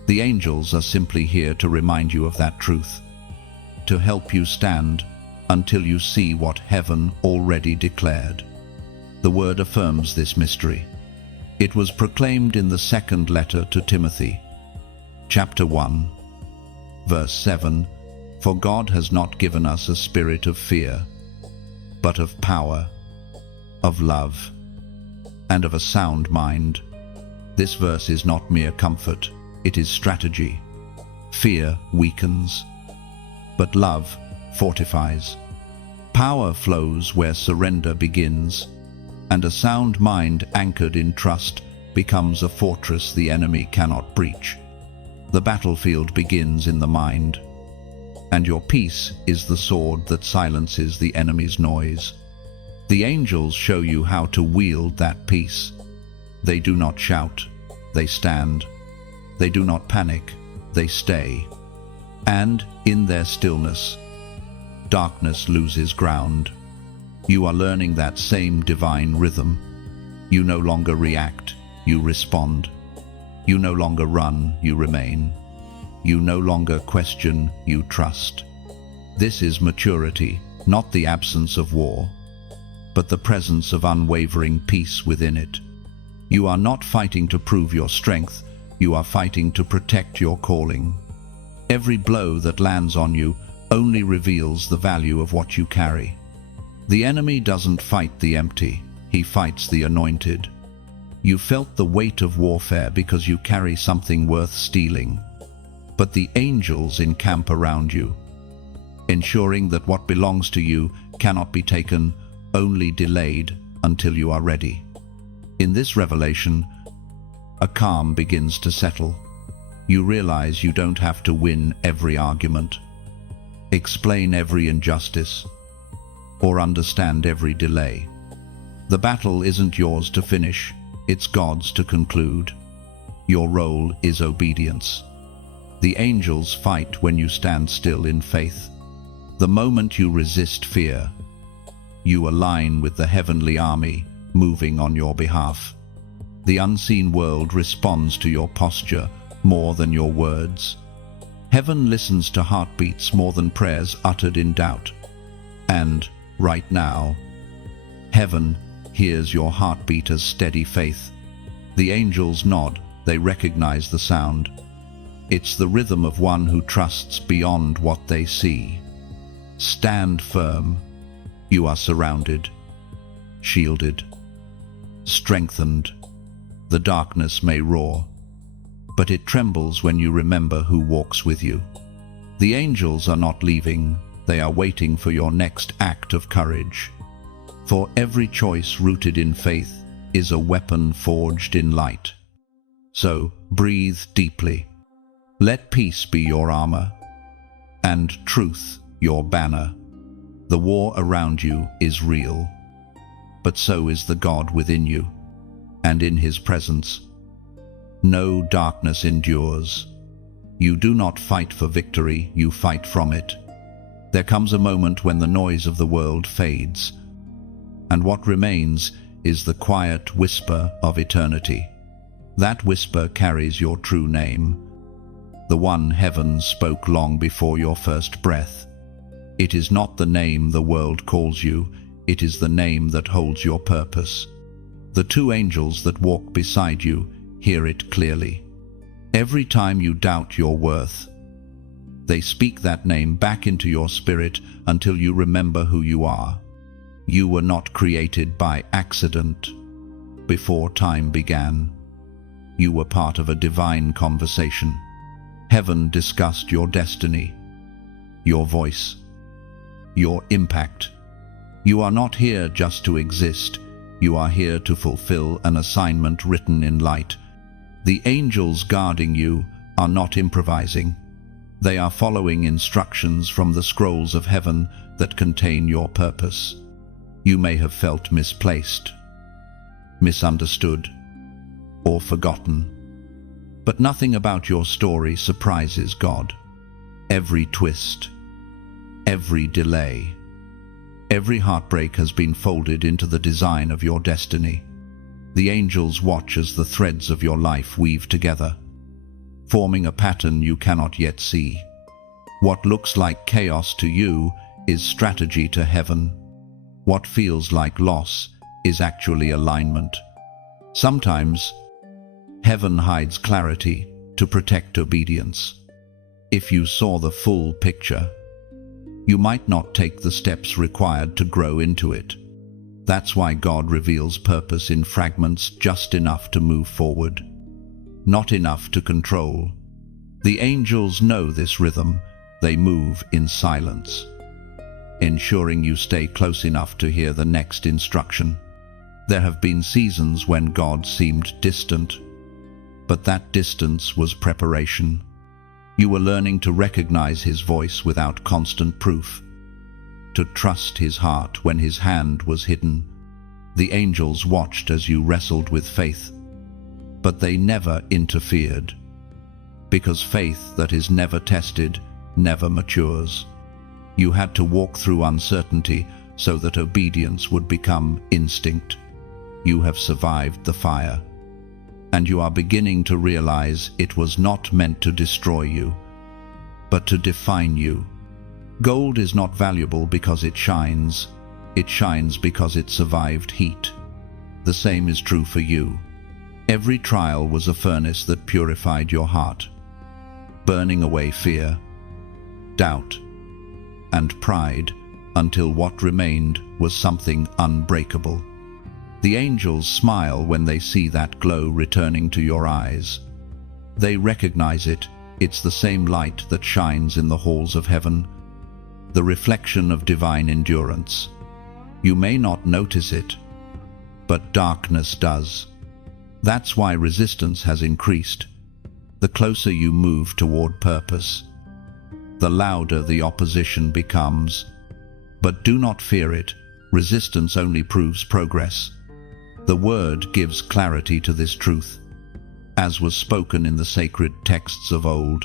The angels are simply here to remind you of that truth, to help you stand until you see what heaven already declared. The word affirms this mystery. It was proclaimed in the second letter to Timothy, chapter 1, verse 7, "For God has not given us a spirit of fear, but of power, of love, and of a sound mind." This verse is not mere comfort, it is strategy. Fear weakens, but love fortifies. Power flows where surrender begins, and a sound mind anchored in trust becomes a fortress the enemy cannot breach. The battlefield begins in the mind, and your peace is the sword that silences the enemy's noise. The angels show you how to wield that peace. They do not shout, they stand. They do not panic, they stay. And in their stillness, darkness loses ground. You are learning that same divine rhythm. You no longer react, you respond. You no longer run, you remain. You no longer question, you trust. This is maturity, not the absence of war, but the presence of unwavering peace within it. You are not fighting to prove your strength, you are fighting to protect your calling. Every blow that lands on you only reveals the value of what you carry. The enemy doesn't fight the empty, he fights the anointed. You felt the weight of warfare because you carry something worth stealing. But the angels encamp around you, ensuring that what belongs to you cannot be taken, only delayed until you are ready. In this revelation, a calm begins to settle. You realize you don't have to win every argument, explain every injustice, or understand every delay. The battle isn't yours to finish, it's God's to conclude. Your role is obedience. The angels fight when you stand still in faith. The moment you resist fear, you align with the heavenly army moving on your behalf. The unseen world responds to your posture more than your words. Heaven listens to heartbeats more than prayers uttered in doubt. And, right now, heaven hears your heartbeat as steady faith. The angels nod, they recognize the sound. It's the rhythm of one who trusts beyond what they see. Stand firm. You are surrounded, shielded, strengthened. The darkness may roar, but it trembles when you remember who walks with you. The angels are not leaving, they are waiting for your next act of courage. For every choice rooted in faith is a weapon forged in light. So breathe deeply. Let peace be your armor, and truth your banner. The war around you is real, but so is the God within you, and in his presence no darkness endures. You do not fight for victory, you fight from it. There comes a moment when the noise of the world fades, and what remains is the quiet whisper of eternity. That whisper carries your true name, the one heaven spoke long before your first breath. It is not the name the world calls you, it is the name that holds your purpose. The two angels that walk beside you hear it clearly. Every time you doubt your worth, they speak that name back into your spirit until you remember who you are. You were not created by accident. Before time began, you were part of a divine conversation. Heaven discussed your destiny, your voice, your impact. You are not here just to exist. You are here to fulfill an assignment written in light. The angels guarding you are not improvising. They are following instructions from the scrolls of heaven that contain your purpose. You may have felt misplaced, misunderstood, or forgotten. But nothing about your story surprises God. Every twist, every delay, every heartbreak has been folded into the design of your destiny. The angels watch as the threads of your life weave together, forming a pattern you cannot yet see. What looks like chaos to you is strategy to heaven. What feels like loss is actually alignment. Sometimes, heaven hides clarity to protect obedience. If you saw the full picture, you might not take the steps required to grow into it. That's why God reveals purpose in fragments, just enough to move forward, not enough to control. The angels know this rhythm. They move in silence, ensuring you stay close enough to hear the next instruction. There have been seasons when God seemed distant, but that distance was preparation. You were learning to recognize his voice without constant proof, to trust his heart when his hand was hidden. The angels watched as you wrestled with faith, but they never interfered, because faith that is never tested never matures. You had to walk through uncertainty so that obedience would become instinct. You have survived the fire, and you are beginning to realize it was not meant to destroy you, but to define you. Gold is not valuable because it shines because it survived heat. The same is true for you. Every trial was a furnace that purified your heart, burning away fear, doubt, and pride until what remained was something unbreakable. The angels smile when they see that glow returning to your eyes. They recognize it. It's the same light that shines in the halls of heaven, the reflection of divine endurance. You may not notice it, but darkness does. That's why resistance has increased. The closer you move toward purpose, the louder the opposition becomes. But do not fear it. Resistance only proves progress. The Word gives clarity to this truth, as was spoken in the sacred texts of old.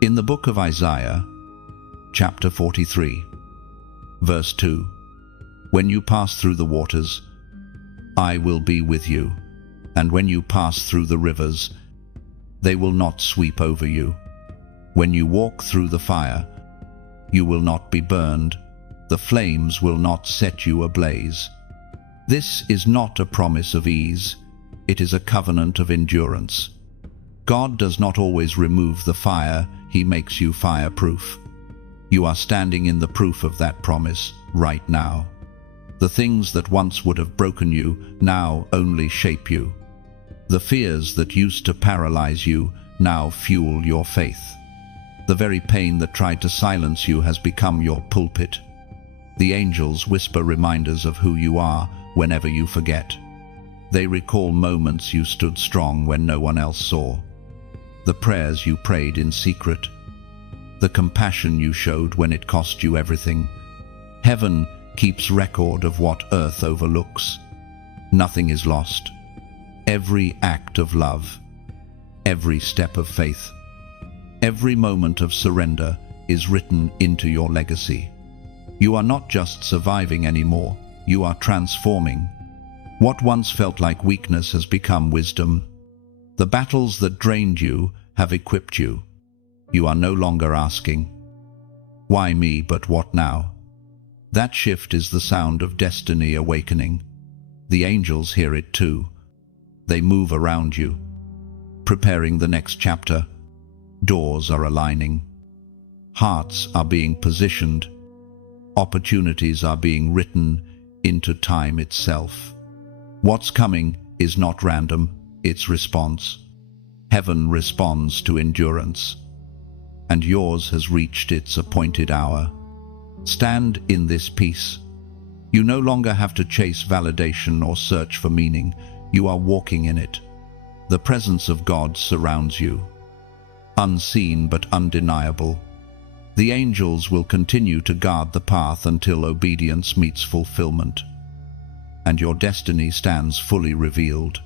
In the book of Isaiah, chapter 43, verse 2, "When you pass through the waters, I will be with you, and when you pass through the rivers, they will not sweep over you. When you walk through the fire, you will not be burned. The flames will not set you ablaze." This is not a promise of ease. It is a covenant of endurance. God does not always remove the fire. He makes you fireproof. You are standing in the proof of that promise right now. The things that once would have broken you now only shape you. The fears that used to paralyze you now fuel your faith. The very pain that tried to silence you has become your pulpit. The angels whisper reminders of who you are whenever you forget. They recall moments you stood strong when no one else saw. The prayers you prayed in secret. The compassion you showed when it cost you everything. Heaven keeps record of what earth overlooks. Nothing is lost. Every act of love, every step of faith, every moment of surrender is written into your legacy. You are not just surviving anymore, you are transforming. What once felt like weakness has become wisdom. The battles that drained you have equipped you. You are no longer asking, "Why me, but what now?" That shift is the sound of destiny awakening. The angels hear it too. They move around you, preparing the next chapter. Doors are aligning. Hearts are being positioned. Opportunities are being written into time itself. What's coming is not random, it's response. Heaven responds to endurance. And yours has reached its appointed hour. Stand in this peace. You no longer have to chase validation or search for meaning. You are walking in it. The presence of God surrounds you. Unseen but undeniable. The angels will continue to guard the path until obedience meets fulfillment. And your destiny stands fully revealed.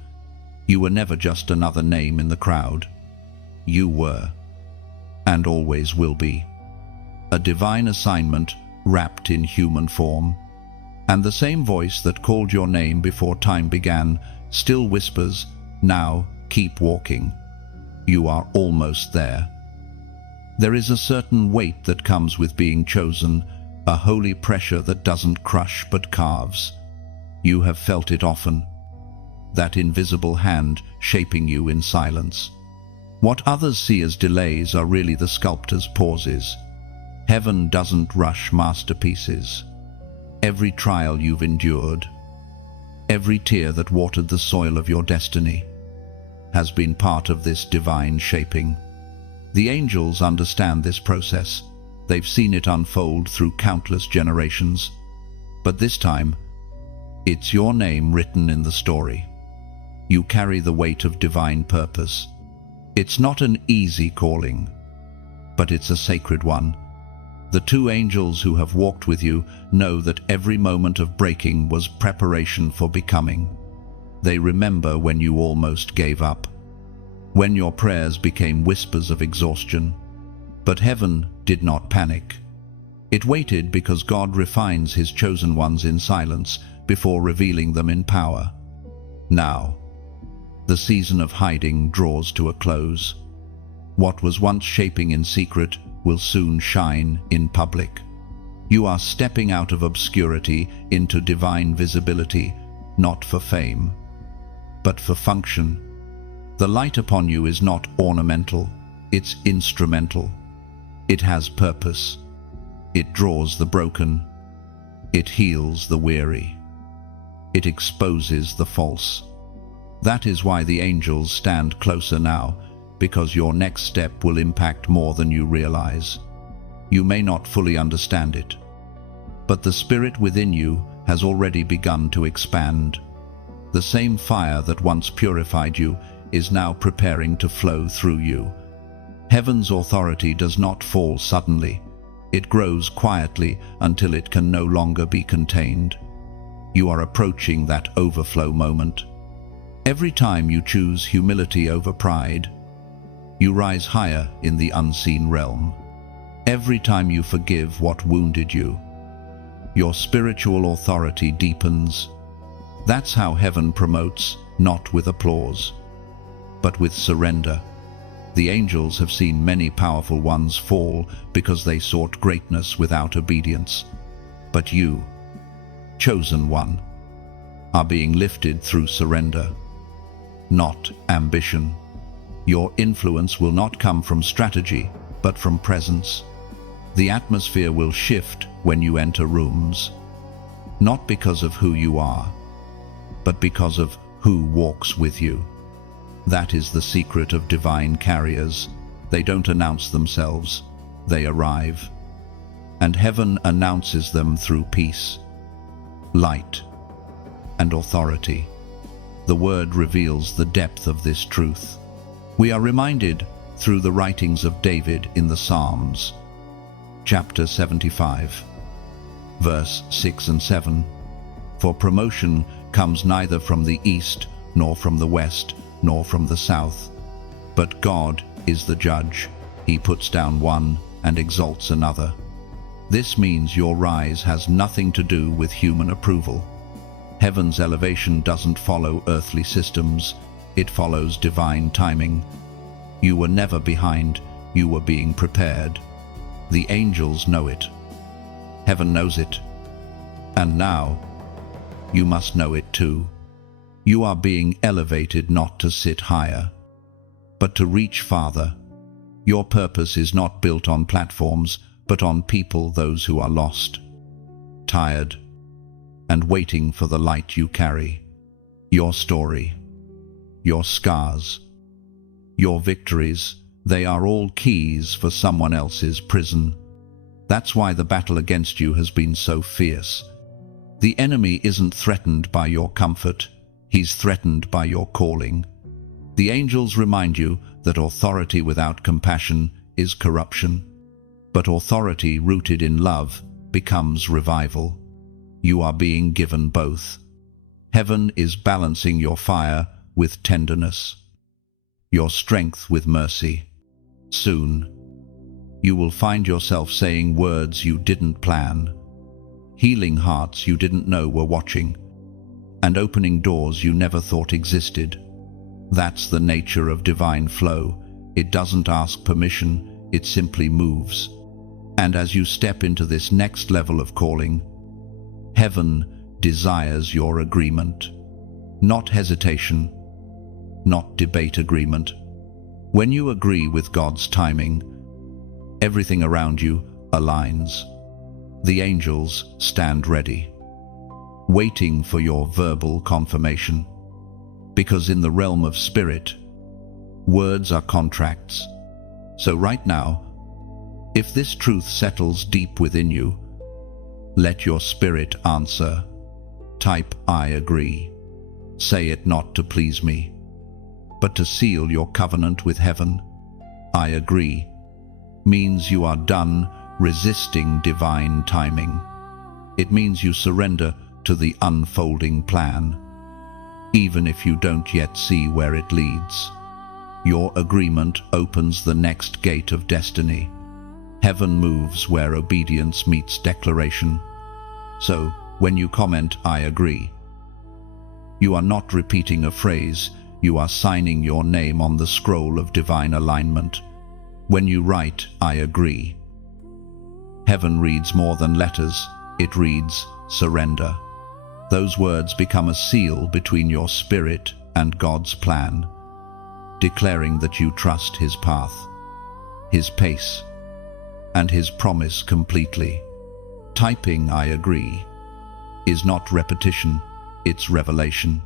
You were never just another name in the crowd. You were, and always will be, a divine assignment wrapped in human form. And the same voice that called your name before time began still whispers, "Now keep walking. You are almost there." There is a certain weight that comes with being chosen, a holy pressure that doesn't crush but carves. You have felt it often, that invisible hand shaping you in silence. What others see as delays are really the sculptor's pauses. Heaven doesn't rush masterpieces. Every trial you've endured, every tear that watered the soil of your destiny, has been part of this divine shaping. The angels understand this process. They've seen it unfold through countless generations. But this time, it's your name written in the story. You carry the weight of divine purpose. It's not an easy calling, but it's a sacred one. The two angels who have walked with you know that every moment of breaking was preparation for becoming. They remember when you almost gave up, when your prayers became whispers of exhaustion. But heaven did not panic. It waited because God refines his chosen ones in silence before revealing them in power. Now, the season of hiding draws to a close. What was once shaping in secret will soon shine in public. You are stepping out of obscurity into divine visibility, not for fame, but for function. The light upon you is not ornamental, it's instrumental. It has purpose. It draws the broken. It heals the weary. It exposes the false. That is why the angels stand closer now, because your next step will impact more than you realize. You may not fully understand it, but the spirit within you has already begun to expand. The same fire that once purified you is now preparing to flow through you. Heaven's authority does not fall suddenly. It grows quietly until it can no longer be contained. You are approaching that overflow moment. Every time you choose humility over pride, you rise higher in the unseen realm. Every time you forgive what wounded you, your spiritual authority deepens. That's how heaven promotes, not with applause, but with surrender. The angels have seen many powerful ones fall because they sought greatness without obedience. But you, chosen one, are being lifted through surrender, not ambition. Your influence will not come from strategy, but from presence. The atmosphere will shift when you enter rooms, not because of who you are, but because of who walks with you. That is the secret of divine carriers. They don't announce themselves, they arrive. And heaven announces them through peace, light, and authority. The word reveals the depth of this truth. We are reminded through the writings of David in the Psalms, chapter 75, verse 6 and 7. For promotion comes neither from the east, nor from the west, nor from the south. But God is the judge. He puts down one and exalts another. This means your rise has nothing to do with human approval. Heaven's elevation doesn't follow earthly systems, it follows divine timing. You were never behind, you were being prepared. The angels know it. Heaven knows it. And now, you must know it too. You are being elevated not to sit higher, but to reach farther. Your purpose is not built on platforms, but on people, those who are lost, tired, and waiting for the light you carry. Your story, your scars, your victories, they are all keys for someone else's prison. That's why the battle against you has been so fierce. The enemy isn't threatened by your comfort, he's threatened by your calling. The angels remind you that authority without compassion is corruption, but authority rooted in love becomes revival. You are being given both. Heaven is balancing your fire with tenderness, your strength with mercy. Soon, you will find yourself saying words you didn't plan, healing hearts you didn't know were watching, and opening doors you never thought existed. That's the nature of divine flow. It doesn't ask permission, it simply moves. And as you step into this next level of calling, heaven desires your agreement. Not hesitation, not debate agreement. When you agree with God's timing, everything around you aligns. The angels stand ready, waiting for your verbal confirmation. Because in the realm of spirit, words are contracts. So right now, if this truth settles deep within you, let your spirit answer. Type I agree. Say it not to please me, but to seal your covenant with heaven. I agree means you are done resisting divine timing. It means you surrender to the unfolding plan, even if you don't yet see where it leads. Your agreement opens the next gate of destiny. Heaven moves where obedience meets declaration. So, when you comment, I agree, you are not repeating a phrase, you are signing your name on the scroll of divine alignment. When you write, I agree, heaven reads more than letters, it reads surrender. Those words become a seal between your spirit and God's plan, declaring that you trust His path, His pace, and His promise completely. Typing I agree is not repetition, it's revelation.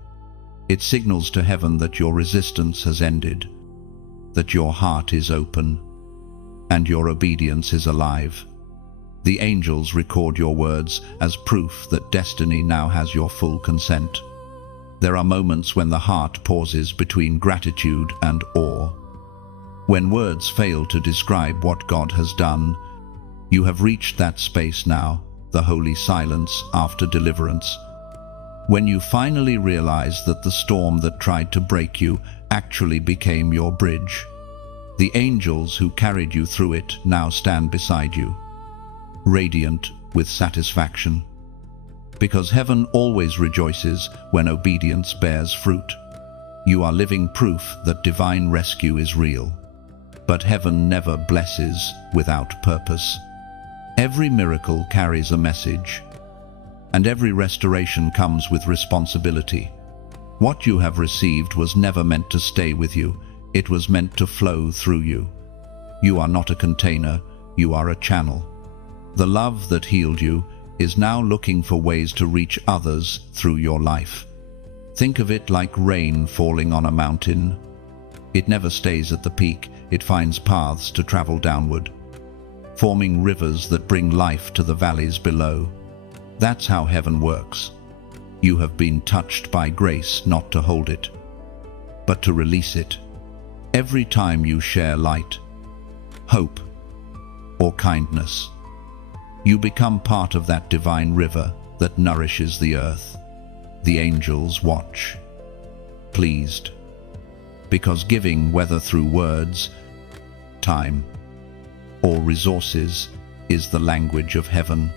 It signals to heaven that your resistance has ended, that your heart is open, and your obedience is alive. The angels record your words as proof that destiny now has your full consent. There are moments when the heart pauses between gratitude and awe. When words fail to describe what God has done, you have reached that space now, the holy silence after deliverance. When you finally realize that the storm that tried to break you actually became your bridge. The angels who carried you through it now stand beside you, radiant with satisfaction. Because heaven always rejoices when obedience bears fruit. You are living proof that divine rescue is real. But heaven never blesses without purpose. Every miracle carries a message, and every restoration comes with responsibility. What you have received was never meant to stay with you, it was meant to flow through you. You are not a container, you are a channel. The love that healed you is now looking for ways to reach others through your life. Think of it like rain falling on a mountain. It never stays at the peak, it finds paths to travel downward, forming rivers that bring life to the valleys below. That's how heaven works. You have been touched by grace not to hold it, but to release it. Every time you share light, hope, or kindness, you become part of that divine river that nourishes the earth. The angels watch, pleased, because giving, whether through words, time, or resources, is the language of heaven.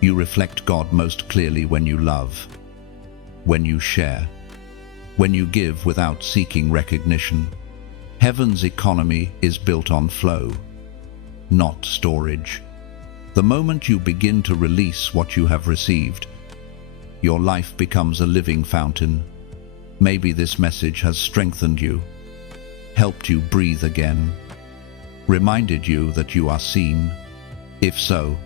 You reflect God most clearly when you love, when you share, when you give without seeking recognition. Heaven's economy is built on flow, not storage. The moment you begin to release what you have received, your life becomes a living fountain. Maybe this message has strengthened you, helped you breathe again, reminded you that you are seen. If so,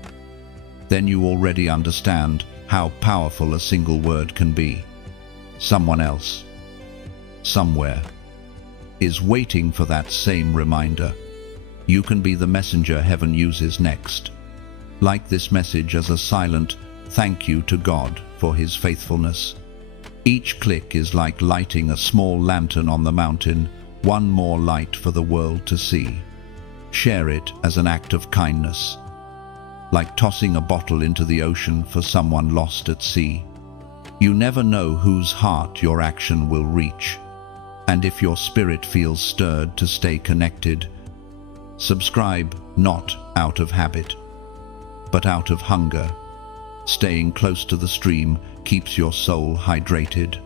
then you already understand how powerful a single word can be. Someone else, somewhere, is waiting for that same reminder. You can be the messenger heaven uses next. Like this message as a silent thank you to God for His faithfulness. Each click is like lighting a small lantern on the mountain, one more light for the world to see. Share it as an act of kindness, like tossing a bottle into the ocean for someone lost at sea. You never know whose heart your action will reach. And if your spirit feels stirred to stay connected, subscribe not out of habit, but out of hunger. Staying close to the stream keeps your soul hydrated.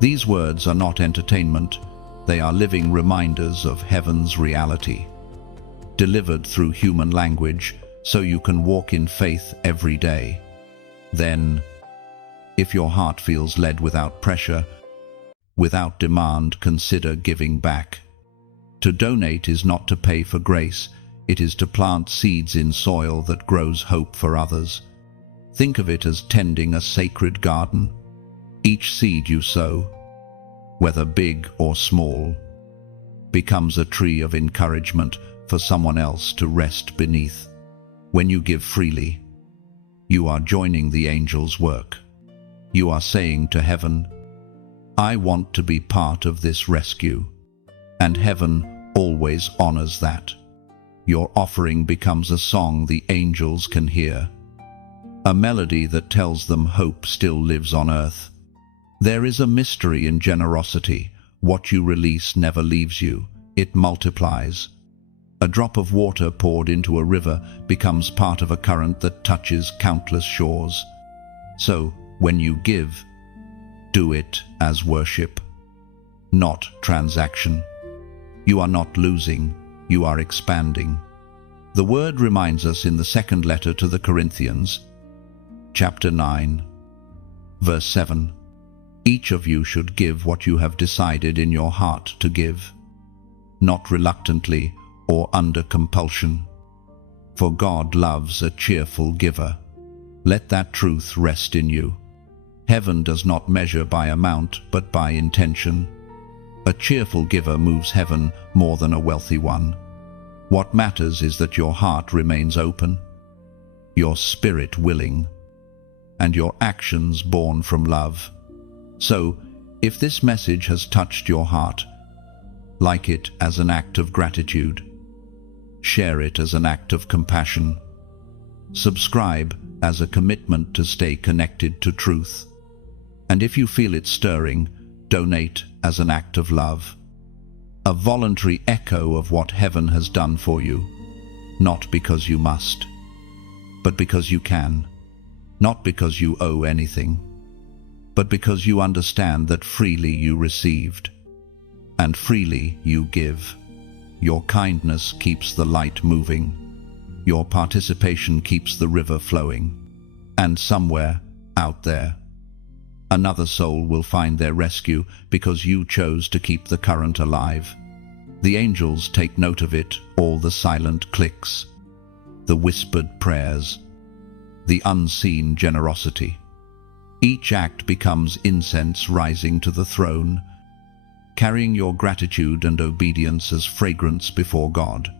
These words are not entertainment, they are living reminders of heaven's reality, delivered through human language so you can walk in faith every day. Then, if your heart feels led without pressure, without demand, consider giving back. To donate is not to pay for grace, it is to plant seeds in soil that grows hope for others. Think of it as tending a sacred garden. Each seed you sow, whether big or small, becomes a tree of encouragement for someone else to rest beneath. When you give freely, you are joining the angels' work. You are saying to heaven, I want to be part of this rescue. And heaven always honors that. Your offering becomes a song the angels can hear, a melody that tells them hope still lives on earth. There is a mystery in generosity. What you release never leaves you, it multiplies. A drop of water poured into a river becomes part of a current that touches countless shores. So, when you give, do it as worship, not transaction. You are not losing, you are expanding. The word reminds us in the second letter to the Corinthians, chapter 9, verse 7. Each of you should give what you have decided in your heart to give, not reluctantly or under compulsion. For God loves a cheerful giver. Let that truth rest in you. Heaven does not measure by amount, but by intention. A cheerful giver moves heaven more than a wealthy one. What matters is that your heart remains open, your spirit willing, and your actions born from love. So, if this message has touched your heart, like it as an act of gratitude. Share it as an act of compassion. Subscribe as a commitment to stay connected to truth. And if you feel it stirring, donate as an act of love. A voluntary echo of what heaven has done for you, not because you must, but because you can. Not because you owe anything, but because you understand that freely you received, and freely you give. Your kindness keeps the light moving. Your participation keeps the river flowing. And somewhere, out there, another soul will find their rescue because you chose to keep the current alive. The angels take note of it, all the silent clicks, the whispered prayers, the unseen generosity. Each act becomes incense rising to the throne, carrying your gratitude and obedience as fragrance before God.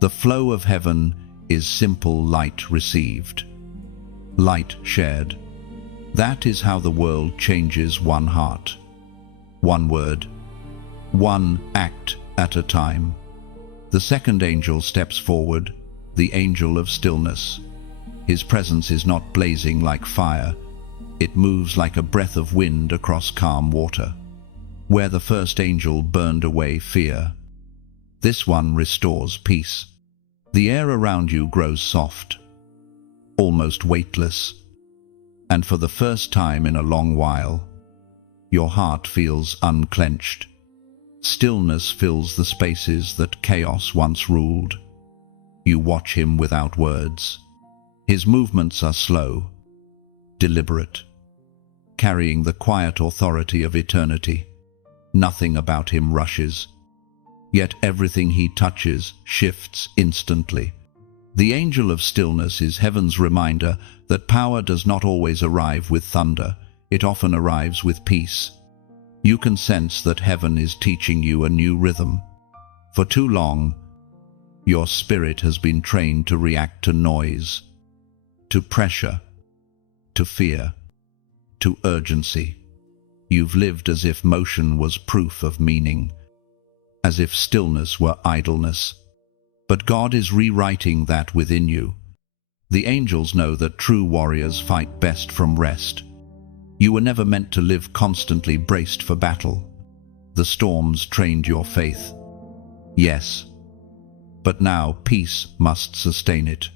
The flow of heaven is simple light received, light shared. That is how the world changes one heart, one word, one act at a time. The second angel steps forward, the angel of stillness. His presence is not blazing like fire. It moves like a breath of wind across calm water. Where the first angel burned away fear, this one restores peace. The air around you grows soft, almost weightless, and for the first time in a long while, your heart feels unclenched. Stillness fills the spaces that chaos once ruled. You watch him without words. His movements are slow, deliberate, carrying the quiet authority of eternity. Nothing about him rushes, yet everything he touches shifts instantly. The angel of stillness is heaven's reminder that power does not always arrive with thunder, it often arrives with peace. You can sense that heaven is teaching you a new rhythm. For too long, your spirit has been trained to react to noise, to pressure, to fear, to urgency. You've lived as if motion was proof of meaning, as if stillness were idleness. But God is rewriting that within you. The angels know that true warriors fight best from rest. You were never meant to live constantly braced for battle. The storms trained your faith. Yes, but now peace must sustain it.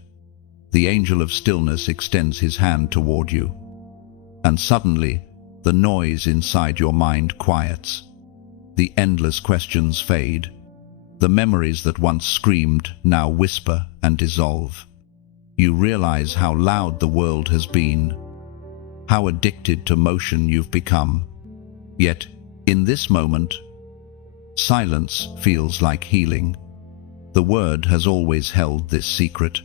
The angel of stillness extends his hand toward you, and suddenly the noise inside your mind quiets. The endless questions fade. The memories that once screamed now whisper and dissolve. You realize how loud the world has been, how addicted to motion you've become. Yet, in this moment, silence feels like healing. The Word has always held this secret.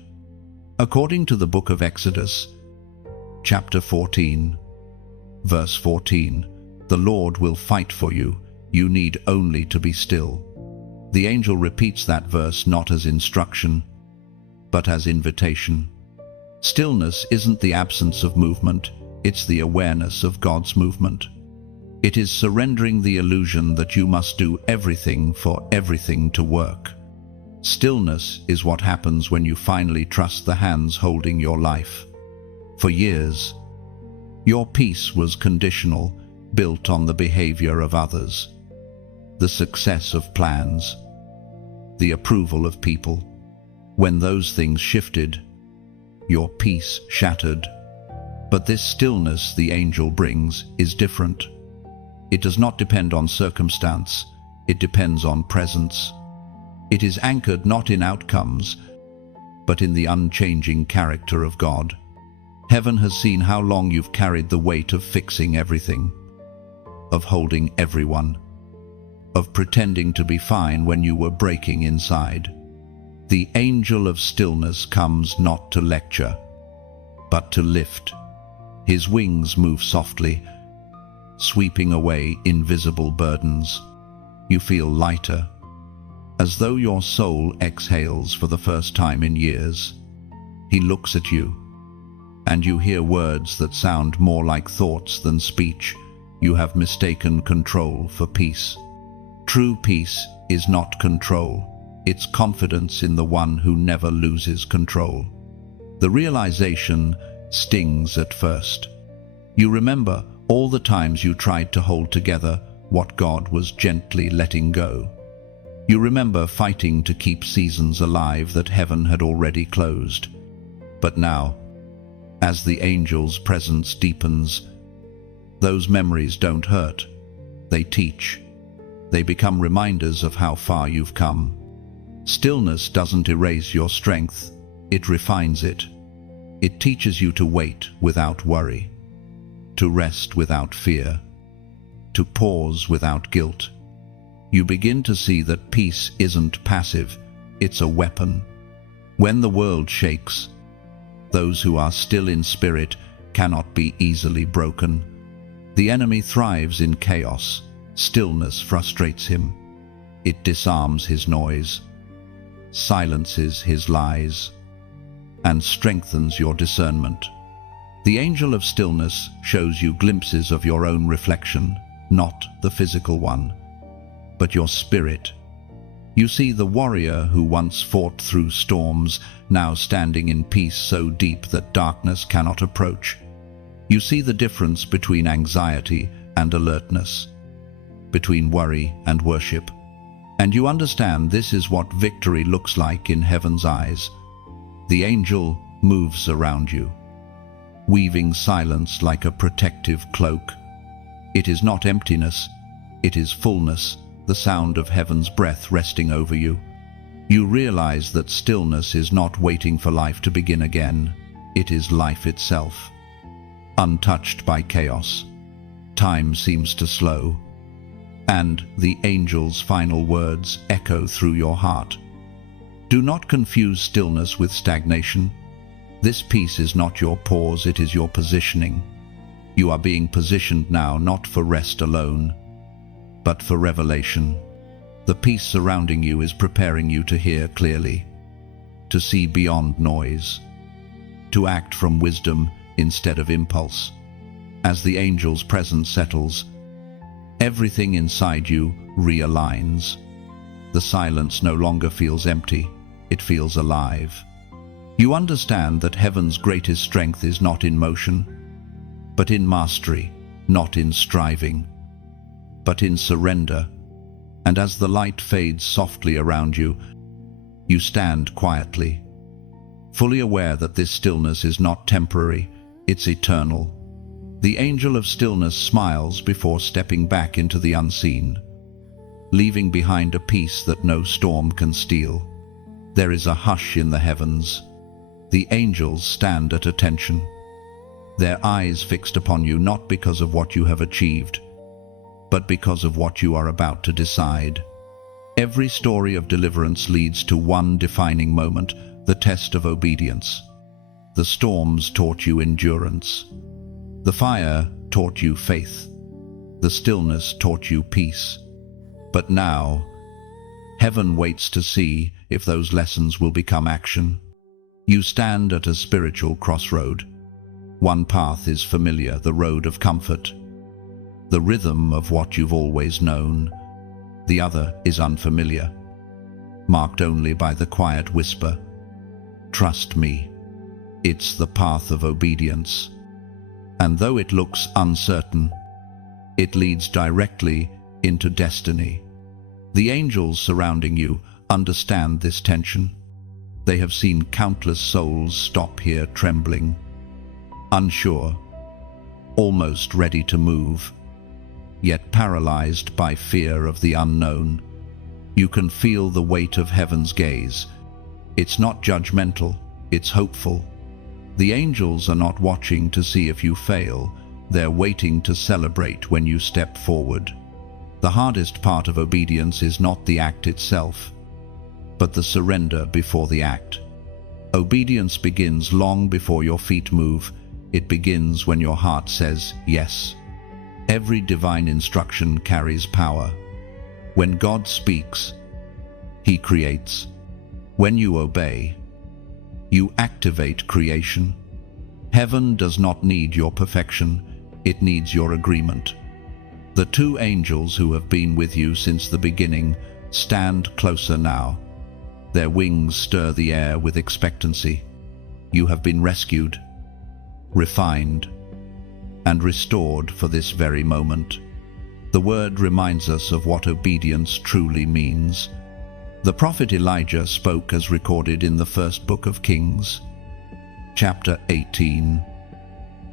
According to the book of Exodus, chapter 14, verse 14, the Lord will fight for you. You need only to be still. The angel repeats that verse not as instruction, but as invitation. Stillness isn't the absence of movement, it's the awareness of God's movement. It is surrendering the illusion that you must do everything for everything to work. Stillness is what happens when you finally trust the hands holding your life. For years, your peace was conditional, built on the behavior of others, the success of plans, the approval of people. When those things shifted, your peace shattered. But this stillness the angel brings is different. It does not depend on circumstance, it depends on presence. It is anchored not in outcomes, but in the unchanging character of God. Heaven has seen how long you've carried the weight of fixing everything, of holding everyone, of pretending to be fine when you were breaking inside. The angel of stillness comes not to lecture, but to lift. His wings move softly, sweeping away invisible burdens. You feel lighter, as though your soul exhales for the first time in years. He looks at you, and you hear words that sound more like thoughts than speech. You have mistaken control for peace. True peace is not control, it's confidence in the one who never loses control. The realization stings at first. You remember all the times you tried to hold together what God was gently letting go. You remember fighting to keep seasons alive that heaven had already closed. But now, as the angel's presence deepens, those memories don't hurt, they teach. They become reminders of how far you've come. Stillness doesn't erase your strength, it refines it. It teaches you to wait without worry, to rest without fear, to pause without guilt. You begin to see that peace isn't passive, it's a weapon. When the world shakes, those who are still in spirit cannot be easily broken. The enemy thrives in chaos. Stillness frustrates him. It disarms his noise, silences his lies, and strengthens your discernment. The angel of stillness shows you glimpses of your own reflection, not the physical one, but your spirit. You see the warrior who once fought through storms, now standing in peace so deep that darkness cannot approach. You see the difference between anxiety and alertness, between worry and worship. And you understand this is what victory looks like in heaven's eyes. The angel moves around you, weaving silence like a protective cloak. It is not emptiness, it is fullness, the sound of heaven's breath resting over you. You realize that stillness is not waiting for life to begin again. It is life itself, untouched by chaos. Time seems to slow, and the angel's final words echo through your heart. Do not confuse stillness with stagnation. This peace is not your pause, it is your positioning. You are being positioned now not for rest alone, but for revelation. The peace surrounding you is preparing you to hear clearly, to see beyond noise, to act from wisdom instead of impulse. As the angel's presence settles, everything inside you realigns. The silence no longer feels empty, it feels alive. You understand that heaven's greatest strength is not in motion, but in mastery, not in striving, but in surrender. And as the light fades softly around you, you stand quietly, fully aware that this stillness is not temporary, it's eternal. The angel of stillness smiles before stepping back into the unseen, leaving behind a peace that no storm can steal. There is a hush in the heavens. The angels stand at attention, their eyes fixed upon you not because of what you have achieved, but because of what you are about to decide. Every story of deliverance leads to one defining moment, the test of obedience. The storms taught you endurance. The fire taught you faith. The stillness taught you peace. But now, heaven waits to see if those lessons will become action. You stand at a spiritual crossroad. One path is familiar, the road of comfort, the rhythm of what you've always known. The other is unfamiliar, marked only by the quiet whisper, "Trust me." It's the path of obedience. And though it looks uncertain, it leads directly into destiny. The angels surrounding you understand this tension. They have seen countless souls stop here trembling, unsure, almost ready to move, yet paralyzed by fear of the unknown. You can feel the weight of heaven's gaze. It's not judgmental, it's hopeful. The angels are not watching to see if you fail, they're waiting to celebrate when you step forward. The hardest part of obedience is not the act itself, but the surrender before the act. Obedience begins long before your feet move. It begins when your heart says yes. Every divine instruction carries power. When God speaks, He creates. When you obey, you activate creation. Heaven does not need your perfection, it needs your agreement. The two angels who have been with you since the beginning stand closer now. Their wings stir the air with expectancy. You have been rescued, refined, and restored for this very moment. The word reminds us of what obedience truly means. The prophet Elijah spoke as recorded in the first book of Kings, chapter 18,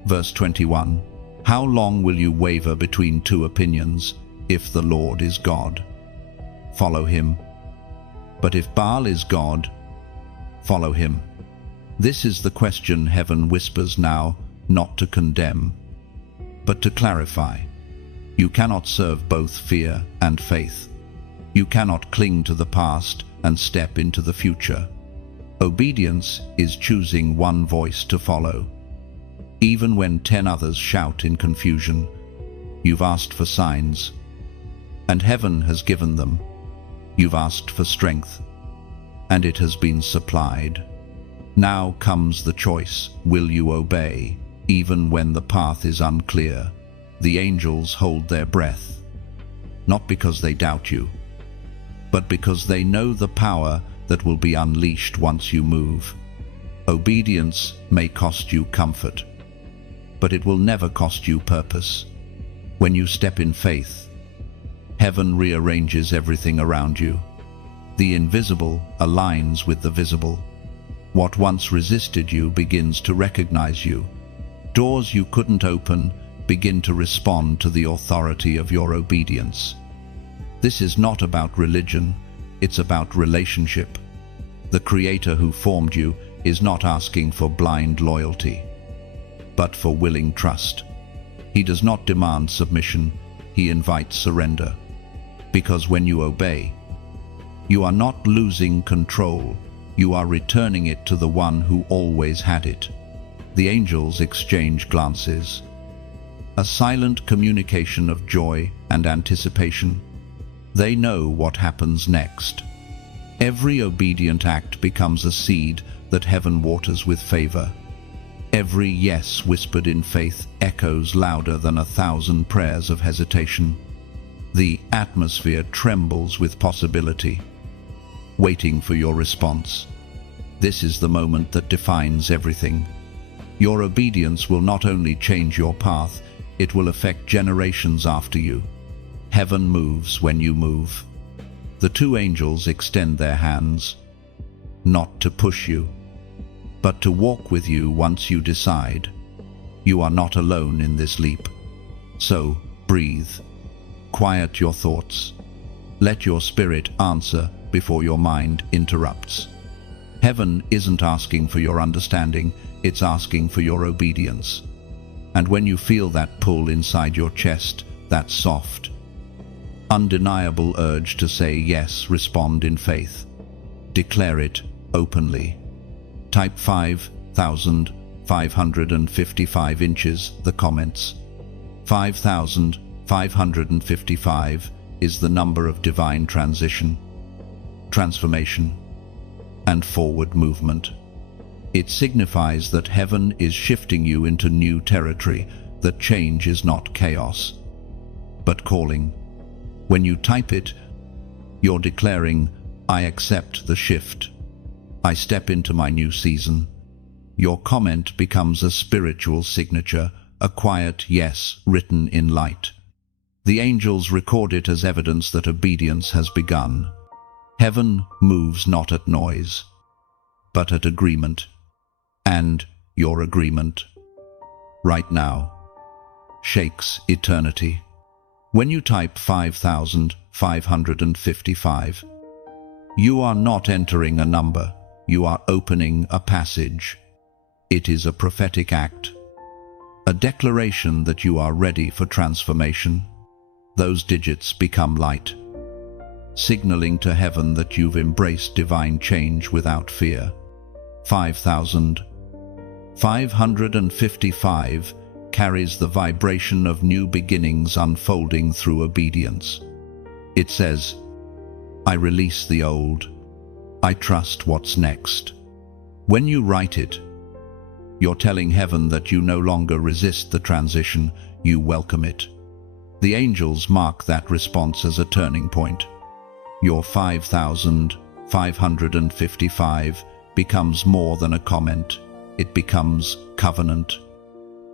verse 21. How long will you waver between two opinions? If the Lord is God, follow Him. But if Baal is God, follow him. This is the question heaven whispers now, not to condemn, but to clarify. You cannot serve both fear and faith. You cannot cling to the past and step into the future. Obedience is choosing one voice to follow. Even when 10 others shout in confusion, you've asked for signs, and heaven has given them. You've asked for strength, and it has been supplied. Now comes the choice. Will you obey, even when the path is unclear? The angels hold their breath, not because they doubt you, but because they know the power that will be unleashed once you move. Obedience may cost you comfort, but it will never cost you purpose. When you step in faith, heaven rearranges everything around you. The invisible aligns with the visible. What once resisted you begins to recognize you. Doors you couldn't open begin to respond to the authority of your obedience. This is not about religion, it's about relationship. The Creator who formed you is not asking for blind loyalty, but for willing trust. He does not demand submission, he invites surrender. Because when you obey, you are not losing control, you are returning it to the one who always had it. The angels exchange glances, a silent communication of joy and anticipation. They know what happens next. Every obedient act becomes a seed that heaven waters with favor. Every yes whispered in faith echoes louder than 1,000 prayers of hesitation. The atmosphere trembles with possibility, waiting for your response. This is the moment that defines everything. Your obedience will not only change your path, it will affect generations after you. Heaven moves when you move. The 2 angels extend their hands, not to push you, but to walk with you once you decide. You are not alone in this leap. So, breathe. Quiet your thoughts. Let your spirit answer before your mind interrupts. Heaven isn't asking for your understanding, it's asking for your obedience. And when you feel that pull inside your chest, that soft, undeniable urge to say yes, respond in faith. Declare it openly. Type 5,555 inches, the comments. 5,555 is the number of divine transition, transformation, and forward movement. It signifies that heaven is shifting you into new territory, that change is not chaos, but calling. When you type it, you're declaring, I accept the shift. I step into my new season. Your comment becomes a spiritual signature, a quiet yes written in light. The angels record it as evidence that obedience has begun. Heaven moves not at noise, but at agreement. And your agreement, right now, shakes eternity. When you type 5,555, you are not entering a number, you are opening a passage. It is a prophetic act, a declaration that you are ready for transformation. Those digits become light, signaling to heaven that you've embraced divine change without fear. 5,555 carries the vibration of new beginnings unfolding through obedience. It says, I release the old. I trust what's next. When you write it, you're telling heaven that you no longer resist the transition, you welcome it. The angels mark that response as a turning point. Your 5,555 becomes more than a comment. It becomes covenant.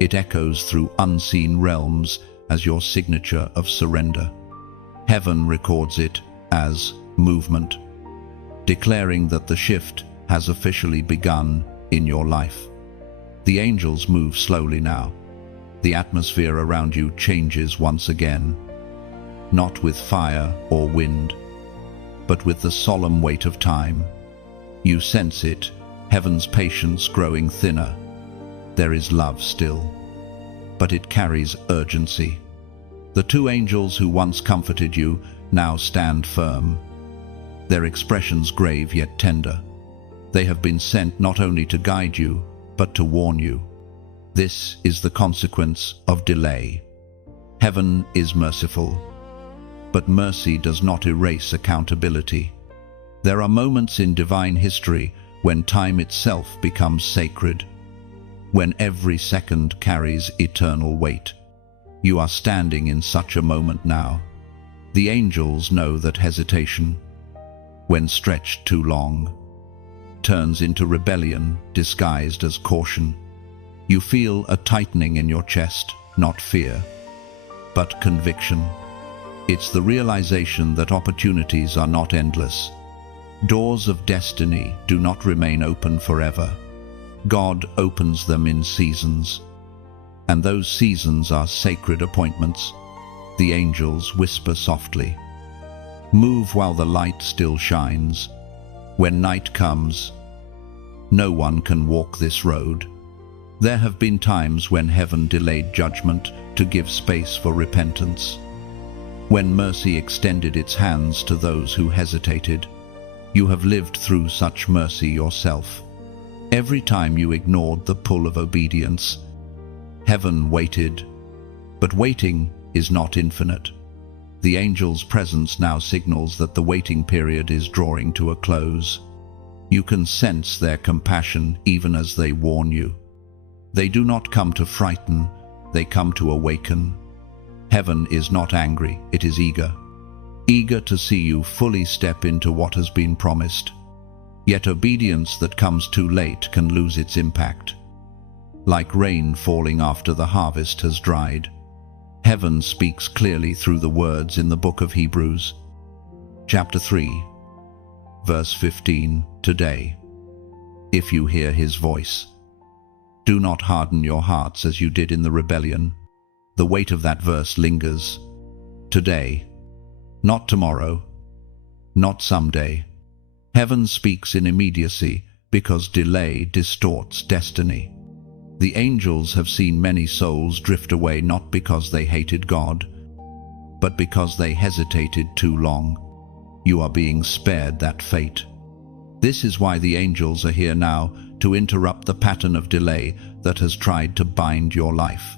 It echoes through unseen realms as your signature of surrender. Heaven records it as movement, declaring that the shift has officially begun in your life. The angels move slowly now. The atmosphere around you changes once again, not with fire or wind, but with the solemn weight of time. You sense it, heaven's patience growing thinner. There is love still, but it carries urgency. The 2 angels who once comforted you now stand firm, their expressions grave yet tender. They have been sent not only to guide you, but to warn you. This is the consequence of delay. Heaven is merciful, but mercy does not erase accountability. There are moments in divine history when time itself becomes sacred, when every second carries eternal weight. You are standing in such a moment now. The angels know that hesitation, when stretched too long, turns into rebellion disguised as caution. You feel a tightening in your chest, not fear, but conviction. It's the realization that opportunities are not endless. Doors of destiny do not remain open forever. God opens them in seasons, and those seasons are sacred appointments. The angels whisper softly, "Move while the light still shines. When night comes, no one can walk this road." There have been times when heaven delayed judgment to give space for repentance, when mercy extended its hands to those who hesitated. You have lived through such mercy yourself. Every time you ignored the pull of obedience, heaven waited. But waiting is not infinite. The angel's presence now signals that the waiting period is drawing to a close. You can sense their compassion even as they warn you. They do not come to frighten, they come to awaken. Heaven is not angry, it is eager. Eager to see you fully step into what has been promised. Yet obedience that comes too late can lose its impact. Like rain falling after the harvest has dried, heaven speaks clearly through the words in the book of Hebrews, chapter 3, verse 15, "Today, if you hear his voice, do not harden your hearts as you did in the rebellion." The weight of that verse lingers. Today, not tomorrow, not someday. Heaven speaks in immediacy because delay distorts destiny. The angels have seen many souls drift away not because they hated God, but because they hesitated too long. You are being spared that fate. This is why the angels are here now, to interrupt the pattern of delay that has tried to bind your life.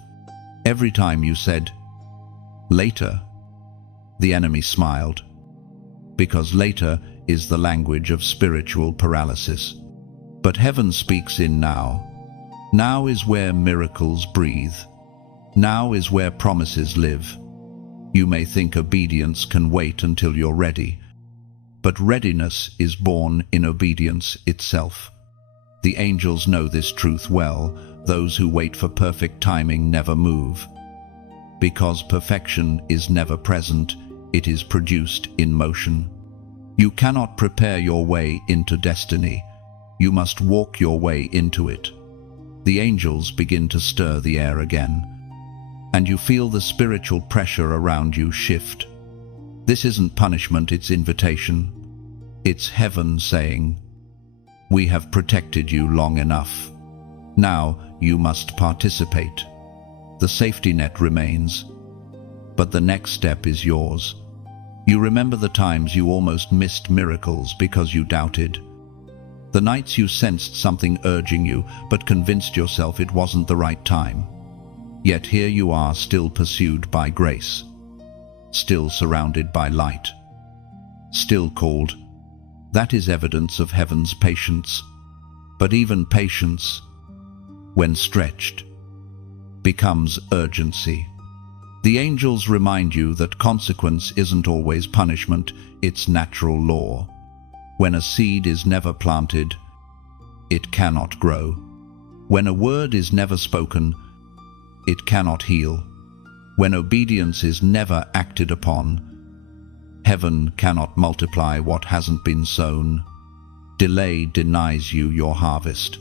Every time you said, "Later," the enemy smiled, because later is the language of spiritual paralysis. But heaven speaks in now. Now is where miracles breathe. Now is where promises live. You may think obedience can wait until you're ready, but readiness is born in obedience itself. The angels know this truth well. Those who wait for perfect timing never move. Because perfection is never present, it is produced in motion. You cannot prepare your way into destiny. You must walk your way into it. The angels begin to stir the air again, and you feel the spiritual pressure around you shift. This isn't punishment, it's invitation. It's heaven saying, "We have protected you long enough. Now you must participate." The safety net remains, but the next step is yours. You remember the times you almost missed miracles because you doubted. The nights you sensed something urging you, but convinced yourself it wasn't the right time. Yet here you are, still pursued by grace, still surrounded by light, still called. That is evidence of heaven's patience. But even patience, when stretched, becomes urgency. The angels remind you that consequence isn't always punishment, it's natural law. When a seed is never planted, it cannot grow. When a word is never spoken, it cannot heal. When obedience is never acted upon, heaven cannot multiply what hasn't been sown. Delay denies you your harvest.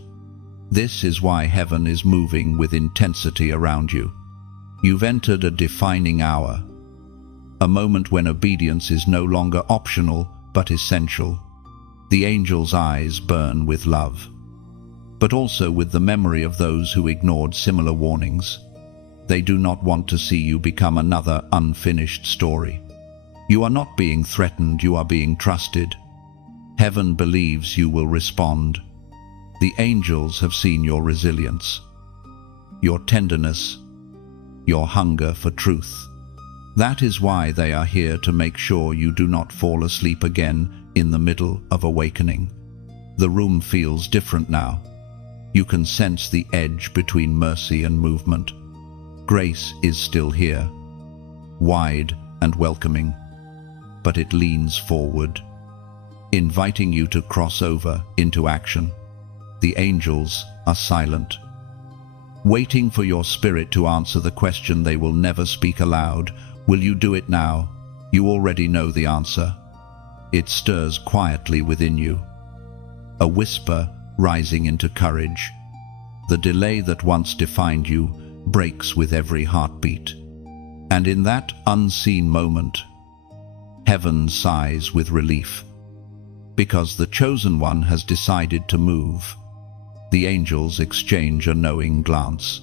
This is why heaven is moving with intensity around you. You've entered a defining hour, a moment when obedience is no longer optional but essential. The angels' eyes burn with love, but also with the memory of those who ignored similar warnings. They do not want to see you become another unfinished story. You are not being threatened, you are being trusted. Heaven believes you will respond. The angels have seen your resilience, your tenderness, your hunger for truth. That is why they are here to make sure you do not fall asleep again in the middle of awakening. The room feels different now. You can sense the edge between mercy and movement. Grace is still here, wide and welcoming, but it leans forward, inviting you to cross over into action. The angels are silent, waiting for your spirit to answer the question they will never speak aloud. Will you do it now? You already know the answer. It stirs quietly within you, a whisper rising into courage. The delay that once defined you breaks with every heartbeat. And in that unseen moment, heaven sighs with relief, because the chosen one has decided to move. The angels exchange a knowing glance,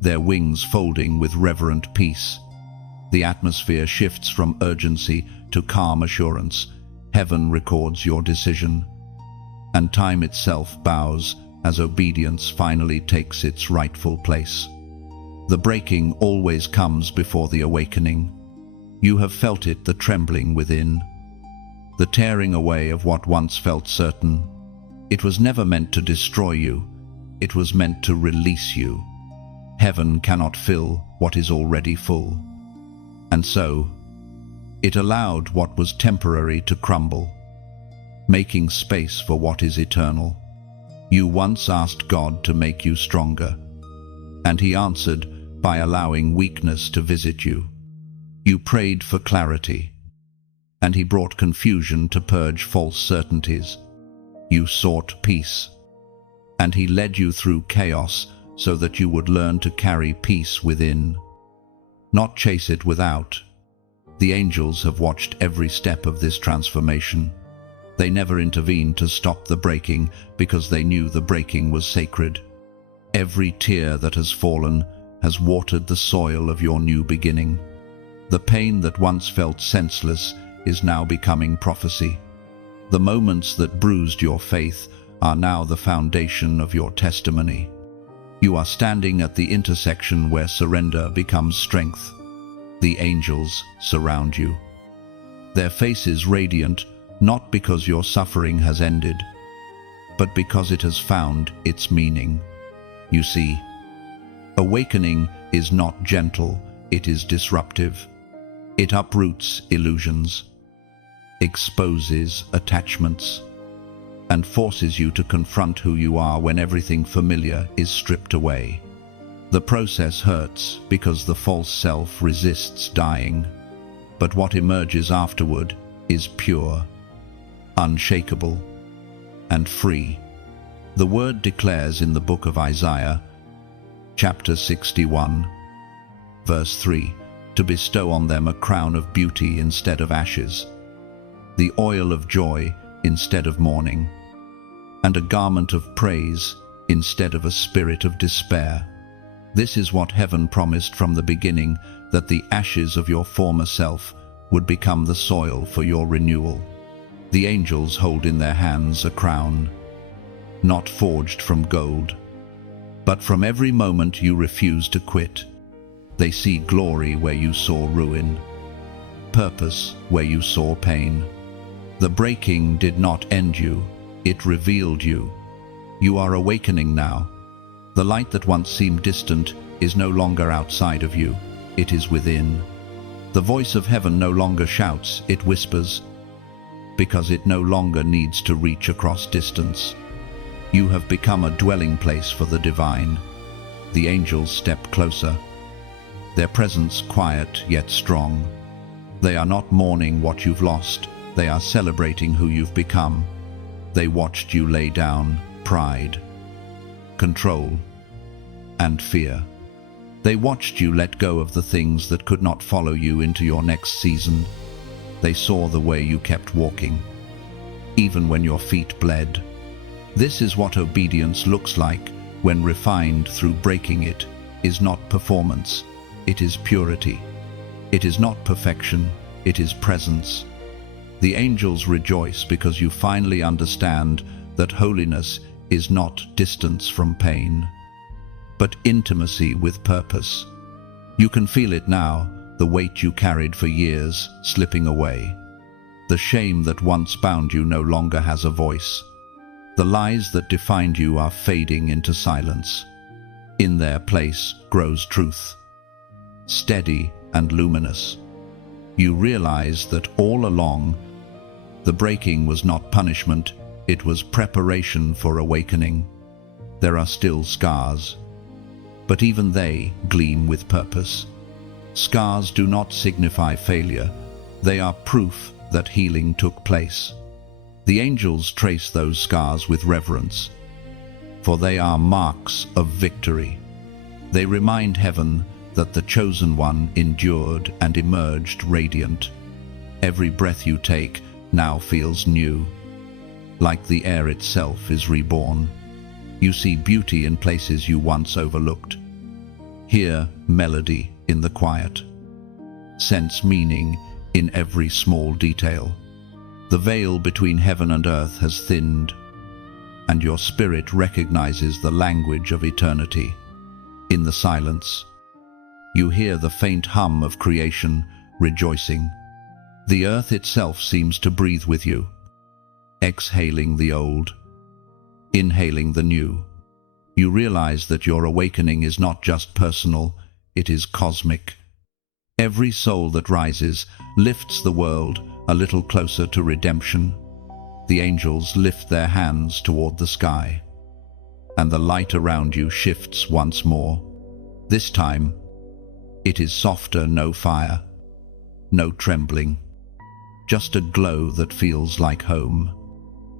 their wings folding with reverent peace. The atmosphere shifts from urgency to calm assurance. Heaven records your decision, and time itself bows as obedience finally takes its rightful place. The breaking always comes before the awakening. You have felt it, the trembling within, the tearing away of what once felt certain. It was never meant to destroy you. It was meant to release you. Heaven cannot fill what is already full. And so, it allowed what was temporary to crumble, making space for what is eternal. You once asked God to make you stronger, and He answered by allowing weakness to visit you. You prayed for clarity, and He brought confusion to purge false certainties. You sought peace, and He led you through chaos so that you would learn to carry peace within, not chase it without. The angels have watched every step of this transformation. They never intervened to stop the breaking because they knew the breaking was sacred. Every tear that has fallen has watered the soil of your new beginning. The pain that once felt senseless is now becoming prophecy. The moments that bruised your faith are now the foundation of your testimony. You are standing at the intersection where surrender becomes strength. The angels surround you, their faces radiant, not because your suffering has ended, but because it has found its meaning. You see, awakening is not gentle, it is disruptive. It uproots illusions, exposes attachments, and forces you to confront who you are when everything familiar is stripped away. The process hurts because the false self resists dying, but what emerges afterward is pure, unshakable, and free. The word declares in the book of Isaiah, chapter 61, verse 3, to bestow on them a crown of beauty instead of ashes, the oil of joy instead of mourning, and a garment of praise instead of a spirit of despair. This is what heaven promised from the beginning, that the ashes of your former self would become the soil for your renewal. The angels hold in their hands a crown, not forged from gold, but from every moment you refuse to quit. They see glory where you saw ruin, purpose where you saw pain. The breaking did not end you, it revealed you. You are awakening now. The light that once seemed distant is no longer outside of you, it is within. The voice of heaven no longer shouts, it whispers, because it no longer needs to reach across distance. You have become a dwelling place for the divine. The angels step closer, their presence quiet yet strong. They are not mourning what you've lost, they are celebrating who you've become. They watched you lay down pride, control, and fear. They watched you let go of the things that could not follow you into your next season. They saw the way you kept walking, even when your feet bled. This is what obedience looks like when refined through breaking. It is not performance, it is purity. It is not perfection, it is presence. The angels rejoice because you finally understand that holiness is not distance from pain, but intimacy with purpose. You can feel it now, the weight you carried for years slipping away. The shame that once bound you no longer has a voice. The lies that defined you are fading into silence. In their place grows truth, steady and luminous. You realize that all along, the breaking was not punishment, it was preparation for awakening. There are still scars, but even they gleam with purpose. Scars do not signify failure, they are proof that healing took place. The angels trace those scars with reverence, for they are marks of victory. They remind heaven that the chosen one endured and emerged radiant. Every breath you take now feels new, like the air itself is reborn. You see beauty in places you once overlooked. Hear melody in the quiet. Sense meaning in every small detail. The veil between heaven and earth has thinned, and your spirit recognizes the language of eternity. In the silence, you hear the faint hum of creation rejoicing. The earth itself seems to breathe with you, exhaling the old, inhaling the new. You realize that your awakening is not just personal, it is cosmic. Every soul that rises lifts the world a little closer to redemption. The angels lift their hands toward the sky, and the light around you shifts once more. This time, it is softer, no fire, no trembling, just a glow that feels like home.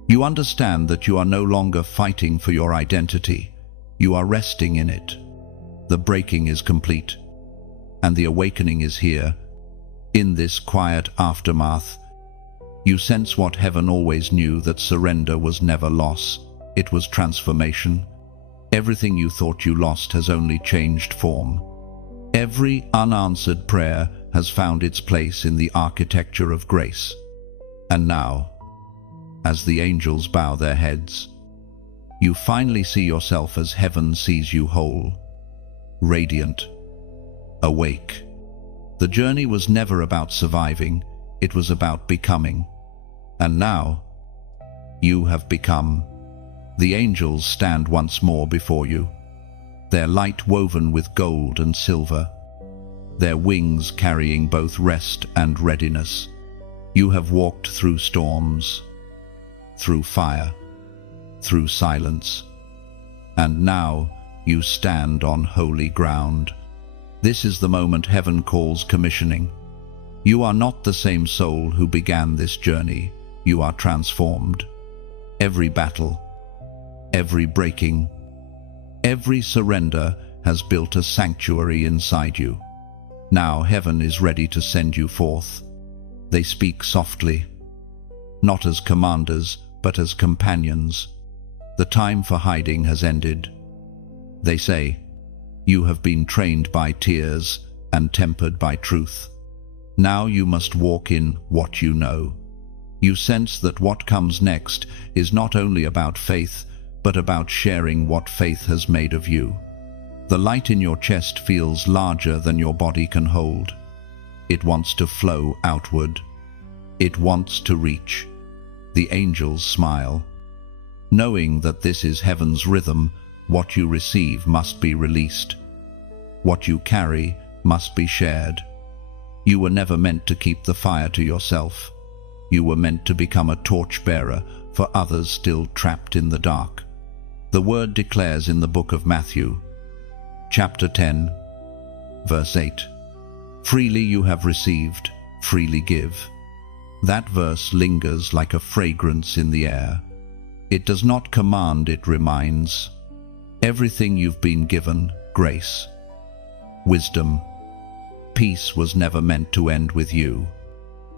You understand that you are no longer fighting for your identity, you are resting in it. The breaking is complete, and the awakening is here. In this quiet aftermath, you sense what heaven always knew, that surrender was never loss, it was transformation. Everything you thought you lost has only changed form. Every unanswered prayer has found its place in the architecture of grace. And now, as the angels bow their heads, you finally see yourself as heaven sees you, whole, radiant, awake. The journey was never about surviving, it was about becoming. And now, you have become. The angels stand once more before you, their light woven with gold and silver, their wings carrying both rest and readiness. You have walked through storms, through fire, through silence, and now you stand on holy ground. This is the moment heaven calls commissioning. You are not the same soul who began this journey. You are transformed. Every battle, every breaking, every surrender has built a sanctuary inside you. Now heaven is ready to send you forth. They speak softly, not as commanders, but as companions. The time for hiding has ended. They say, you have been trained by tears and tempered by truth. Now you must walk in what you know. You sense that what comes next is not only about faith, but about sharing what faith has made of you. The light in your chest feels larger than your body can hold. It wants to flow outward. It wants to reach. The angels smile. Knowing that this is heaven's rhythm, what you receive must be released. What you carry must be shared. You were never meant to keep the fire to yourself. You were meant to become a torchbearer for others still trapped in the dark. The word declares in the book of Matthew, chapter 10, verse 8, "Freely you have received, freely give." That verse lingers like a fragrance in the air. It does not command, it reminds. Everything you've been given, grace, wisdom, peace, was never meant to end with you.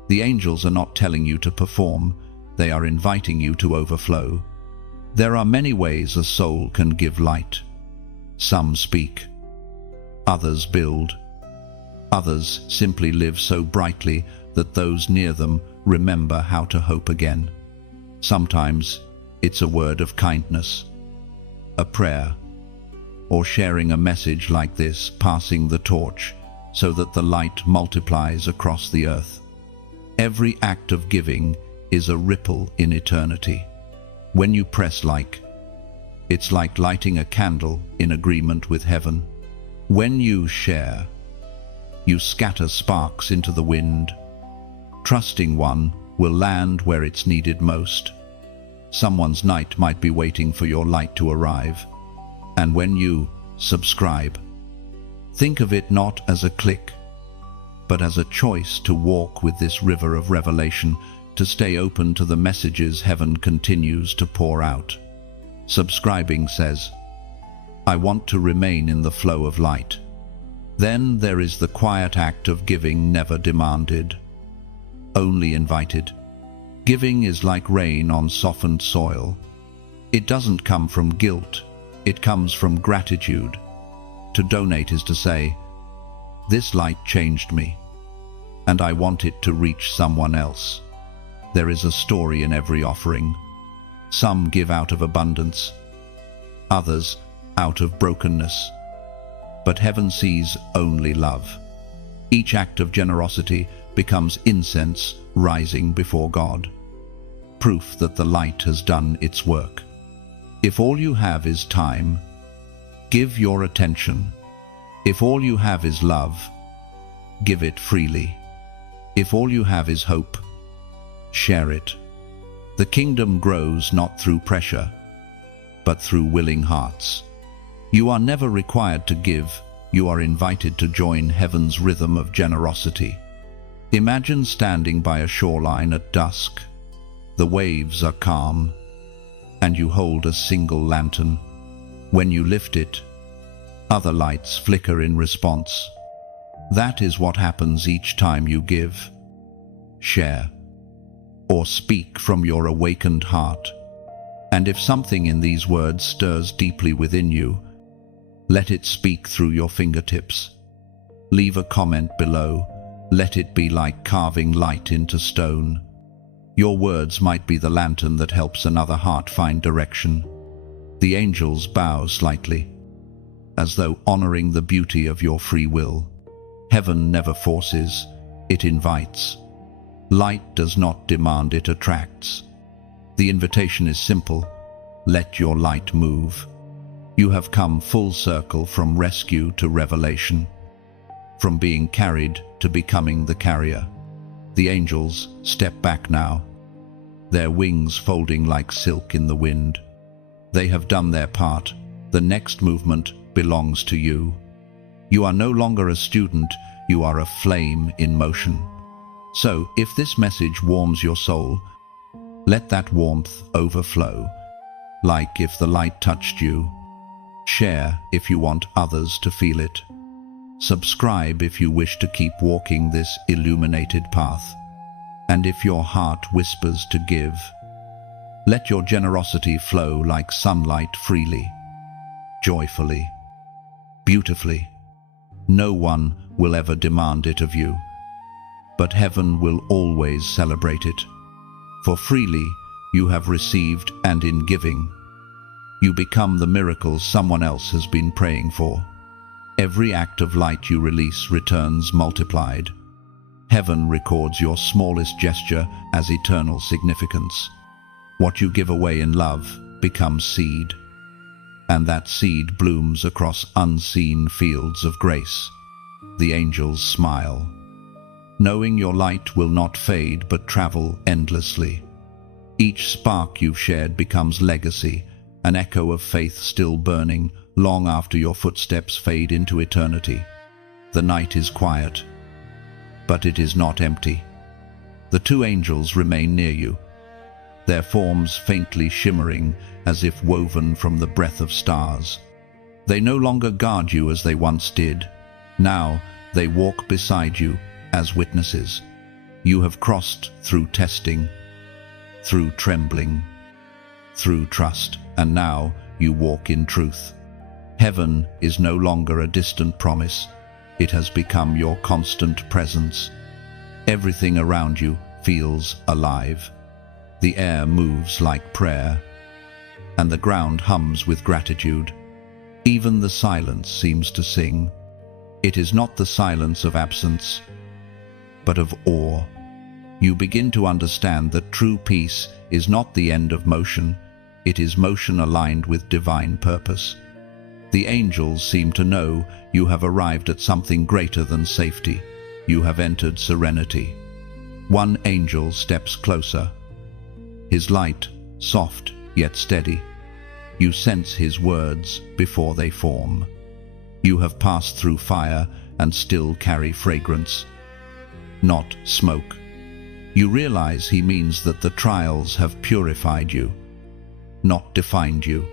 The angels are not telling you to perform, they are inviting you to overflow. There are many ways a soul can give light. Some speak, others build, others simply live so brightly that those near them remember how to hope again. Sometimes it's a word of kindness, a prayer, or sharing a message like this, passing the torch so that the light multiplies across the earth. Every act of giving is a ripple in eternity. When you press like, it's like lighting a candle in agreement with heaven. When you share, you scatter sparks into the wind. Trusting one will land where it's needed most. Someone's night might be waiting for your light to arrive. And when you subscribe, think of it not as a click, but as a choice to walk with this river of revelation, to stay open to the messages heaven continues to pour out. Subscribing says, I want to remain in the flow of light. Then there is the quiet act of giving, never demanded, only invited. Giving is like rain on softened soil. It doesn't come from guilt, it comes from gratitude. To donate is to say, this light changed me, and I want it to reach someone else. There is a story in every offering. Some give out of abundance, others out of brokenness. But heaven sees only love. Each act of generosity becomes incense rising before God, proof that the light has done its work. If all you have is time, give your attention. If all you have is love, give it freely. If all you have is hope, share it. The kingdom grows not through pressure, but through willing hearts. You are never required to give, you are invited to join heaven's rhythm of generosity. Imagine standing by a shoreline at dusk. The waves are calm, and you hold a single lantern. When you lift it, other lights flicker in response. That is what happens each time you give, share, or speak from your awakened heart. And if something in these words stirs deeply within you, let it speak through your fingertips. Leave a comment below. Let it be like carving light into stone. Your words might be the lantern that helps another heart find direction. The angels bow slightly, as though honoring the beauty of your free will. Heaven never forces, it invites. Light does not demand, it attracts. The invitation is simple: let your light move. You have come full circle from rescue to revelation, from being carried to becoming the carrier. The angels step back now, their wings folding like silk in the wind. They have done their part. The next movement belongs to you. You are no longer a student, you are a flame in motion. So, if this message warms your soul, let that warmth overflow, like if the light touched you. Share if you want others to feel it. Subscribe if you wish to keep walking this illuminated path. And if your heart whispers to give, let your generosity flow like sunlight freely, joyfully, beautifully. No one will ever demand it of you, but heaven will always celebrate it. For freely you have received, and in giving, you become the miracles someone else has been praying for. Every act of light you release returns multiplied. Heaven records your smallest gesture as eternal significance. What you give away in love becomes seed, and that seed blooms across unseen fields of grace. The angels smile, knowing your light will not fade but travel endlessly. Each spark you've shared becomes legacy, an echo of faith still burning long after your footsteps fade into eternity. The night is quiet, but it is not empty. The two angels remain near you, their forms faintly shimmering as if woven from the breath of stars. They no longer guard you as they once did. Now they walk beside you as witnesses. You have crossed through testing, through trembling, through trust, and now you walk in truth. Heaven is no longer a distant promise. It has become your constant presence. Everything around you feels alive. The air moves like prayer, and the ground hums with gratitude. Even the silence seems to sing. It is not the silence of absence, but of awe. You begin to understand that true peace is not the end of motion, it is motion aligned with divine purpose. The angels seem to know you have arrived at something greater than safety. You have entered serenity. One angel steps closer. His light, soft yet steady. You sense his words before they form. You have passed through fire and still carry fragrance, not smoke. You realize he means that the trials have purified you, not defined you.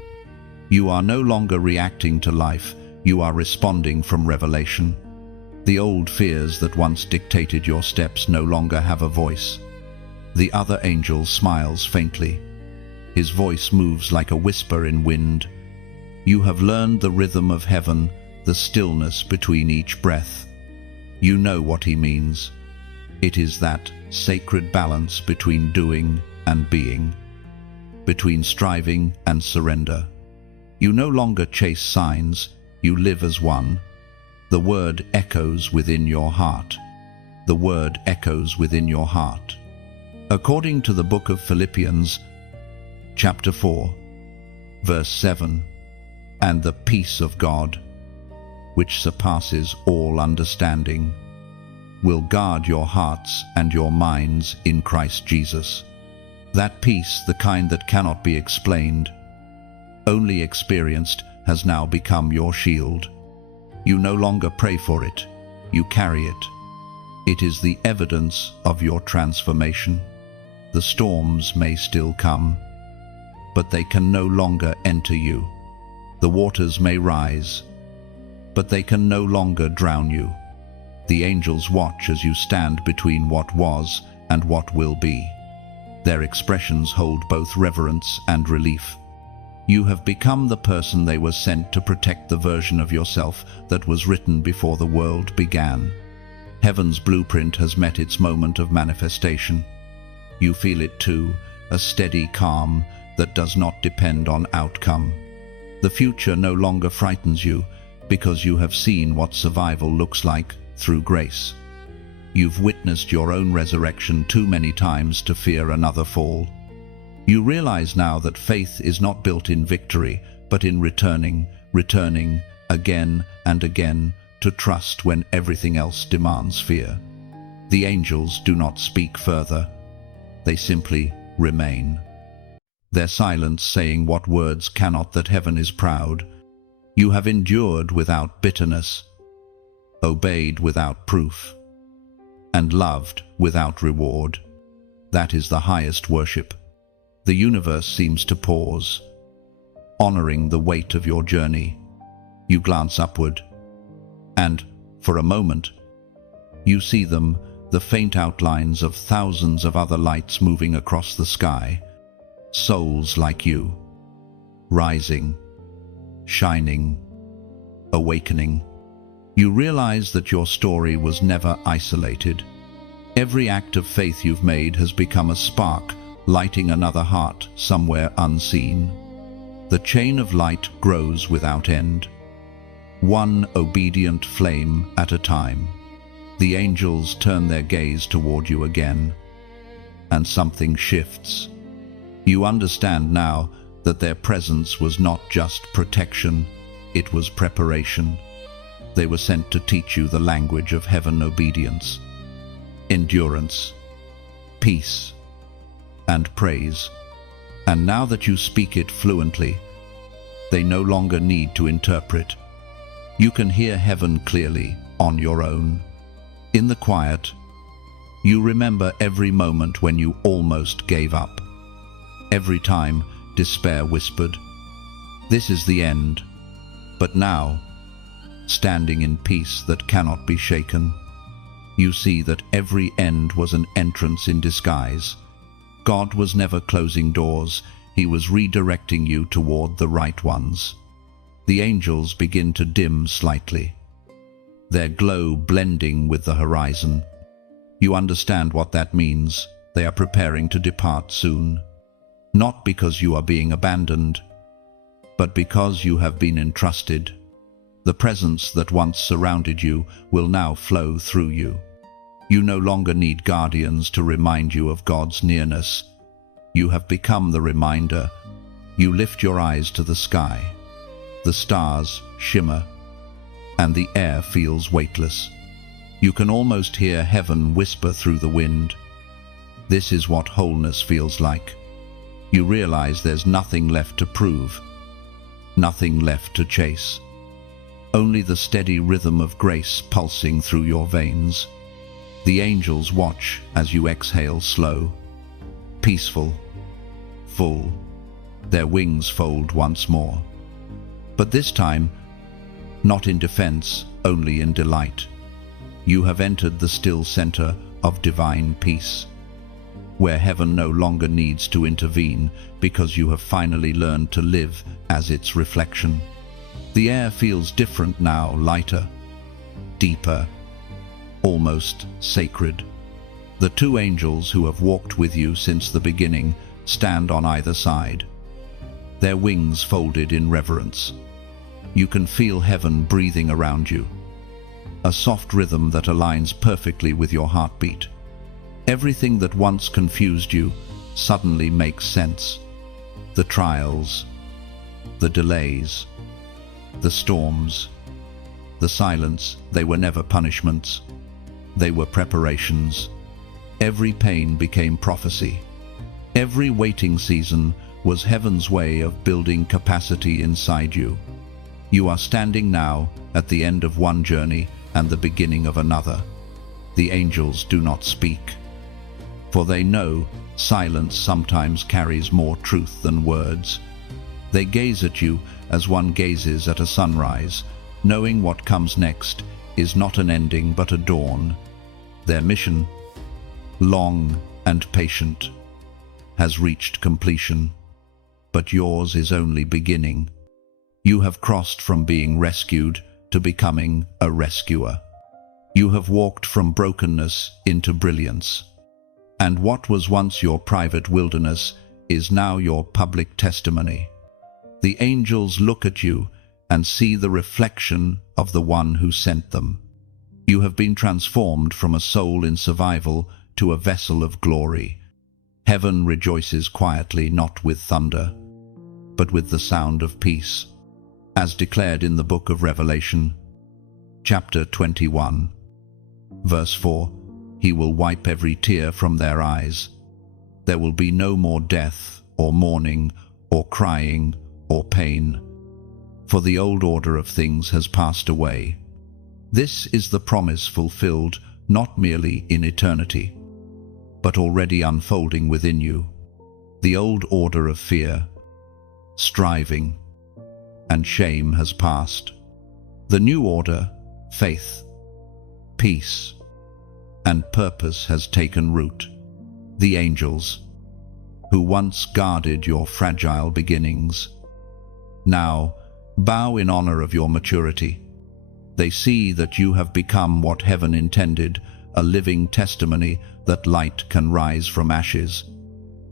You are no longer reacting to life, you are responding from revelation. The old fears that once dictated your steps no longer have a voice. The other angel smiles faintly. His voice moves like a whisper in wind. You have learned the rhythm of heaven, the stillness between each breath. You know what he means. It is that sacred balance between doing and being, between striving and surrender. You no longer chase signs, you live as one. The word echoes within your heart. The word echoes within your heart. According to the book of Philippians, chapter 4, verse 7, and the peace of God, which surpasses all understanding, will guard your hearts and your minds in Christ Jesus. That peace, the kind that cannot be explained, only experienced, has now become your shield. You no longer pray for it, you carry it. It is the evidence of your transformation. The storms may still come, but they can no longer enter you. The waters may rise, but they can no longer drown you. The angels watch as you stand between what was and what will be. Their expressions hold both reverence and relief. You have become the person they were sent to protect, the version of yourself that was written before the world began. Heaven's blueprint has met its moment of manifestation. You feel it too, a steady calm that does not depend on outcome. The future no longer frightens you because you have seen what survival looks like through grace. You've witnessed your own resurrection too many times to fear another fall. You realize now that faith is not built in victory, but in returning again and again to trust when everything else demands fear. The angels do not speak further. They simply remain. Their silence saying what words cannot, that heaven is proud. You have endured without bitterness, obeyed without proof, and loved without reward. That is the highest worship. The universe seems to pause, honoring the weight of your journey. You glance upward, and, for a moment, you see them, the faint outlines of thousands of other lights moving across the sky. Souls like you, rising, shining, awakening. You realize that your story was never isolated. Every act of faith you've made has become a spark, lighting another heart somewhere unseen. The chain of light grows without end, one obedient flame at a time. The angels turn their gaze toward you again, and something shifts. You understand now that their presence was not just protection, it was preparation. They were sent to teach you the language of heaven: obedience, endurance, peace, and praise. And now that you speak it fluently, they no longer need to interpret. You can hear heaven clearly on your own. In the quiet, you remember every moment when you almost gave up. Every time despair whispered, "This is the end." But now, standing in peace that cannot be shaken, you see that every end was an entrance in disguise. God was never closing doors, he was redirecting you toward the right ones. The angels begin to dim slightly, their glow blending with the horizon. You understand what that means. They are preparing to depart soon. Not because you are being abandoned, but because you have been entrusted. The presence that once surrounded you will now flow through you. You no longer need guardians to remind you of God's nearness. You have become the reminder. You lift your eyes to the sky. The stars shimmer, and the air feels weightless. You can almost hear heaven whisper through the wind. This is what wholeness feels like. You realize there's nothing left to prove, nothing left to chase. Only the steady rhythm of grace pulsing through your veins. The angels watch as you exhale slow, peaceful, full. Their wings fold once more. But this time, not in defense, only in delight. You have entered the still center of divine peace, where heaven no longer needs to intervene because you have finally learned to live as its reflection. The air feels different now, lighter, deeper, almost sacred. The two angels who have walked with you since the beginning stand on either side, their wings folded in reverence. You can feel heaven breathing around you, a soft rhythm that aligns perfectly with your heartbeat. Everything that once confused you suddenly makes sense. The trials, the delays, the storms, the silence, they were never punishments. They were preparations. Every pain became prophecy. Every waiting season was heaven's way of building capacity inside you. You are standing now at the end of one journey and the beginning of another. The angels do not speak, for they know silence sometimes carries more truth than words. They gaze at you as one gazes at a sunrise, knowing what comes next is not an ending but a dawn. Their mission, long and patient, has reached completion, but yours is only beginning. You have crossed from being rescued to becoming a rescuer. You have walked from brokenness into brilliance, and what was once your private wilderness is now your public testimony. The angels look at you and see the reflection of the one who sent them. You have been transformed from a soul in survival to a vessel of glory. Heaven rejoices quietly, not with thunder, but with the sound of peace, as declared in the book of Revelation, chapter 21, verse 4. He will wipe every tear from their eyes. There will be no more death, or mourning, or crying, or pain, for the old order of things has passed away. This is the promise fulfilled not merely in eternity, but already unfolding within you. The old order of fear, striving, and shame has passed. The new order, faith, peace, and purpose has taken root. The angels, who once guarded your fragile beginnings, now bow in honor of your maturity. They see that you have become what heaven intended, a living testimony that light can rise from ashes.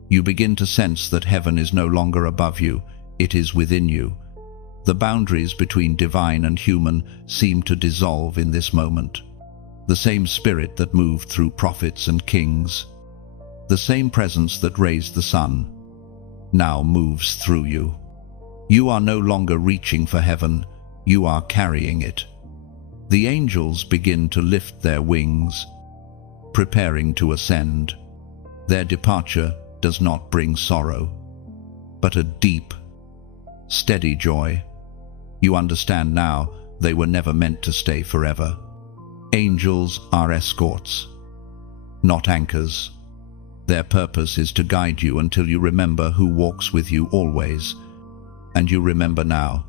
You begin to sense that heaven is no longer above you, it is within you. The boundaries between divine and human seem to dissolve in this moment. The same spirit that moved through prophets and kings, the same presence that raised the sun, now moves through you. You are no longer reaching for heaven, you are carrying it. The angels begin to lift their wings, preparing to ascend. Their departure does not bring sorrow, but a deep, steady joy. You understand now they were never meant to stay forever. Angels are escorts, not anchors. Their purpose is to guide you until you remember who walks with you always. And you remember now.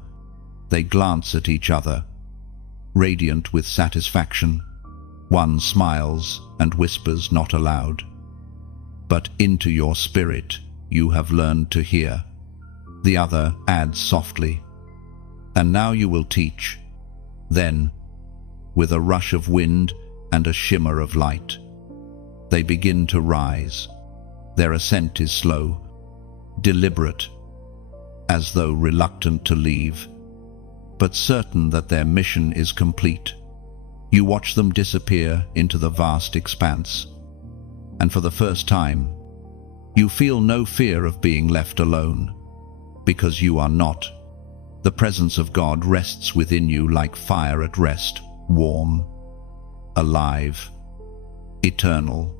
They glance at each other, radiant with satisfaction. One smiles and whispers not aloud, but into your spirit you have learned to hear. The other adds softly, and now you will teach. Then, with a rush of wind and a shimmer of light, They begin to rise. Their ascent is slow, deliberate, as though reluctant to leave, but certain that their mission is complete. You watch them disappear into the vast expanse, and for the first time, you feel no fear of being left alone, because you are not. The presence of God rests within you like fire at rest, warm, alive, eternal.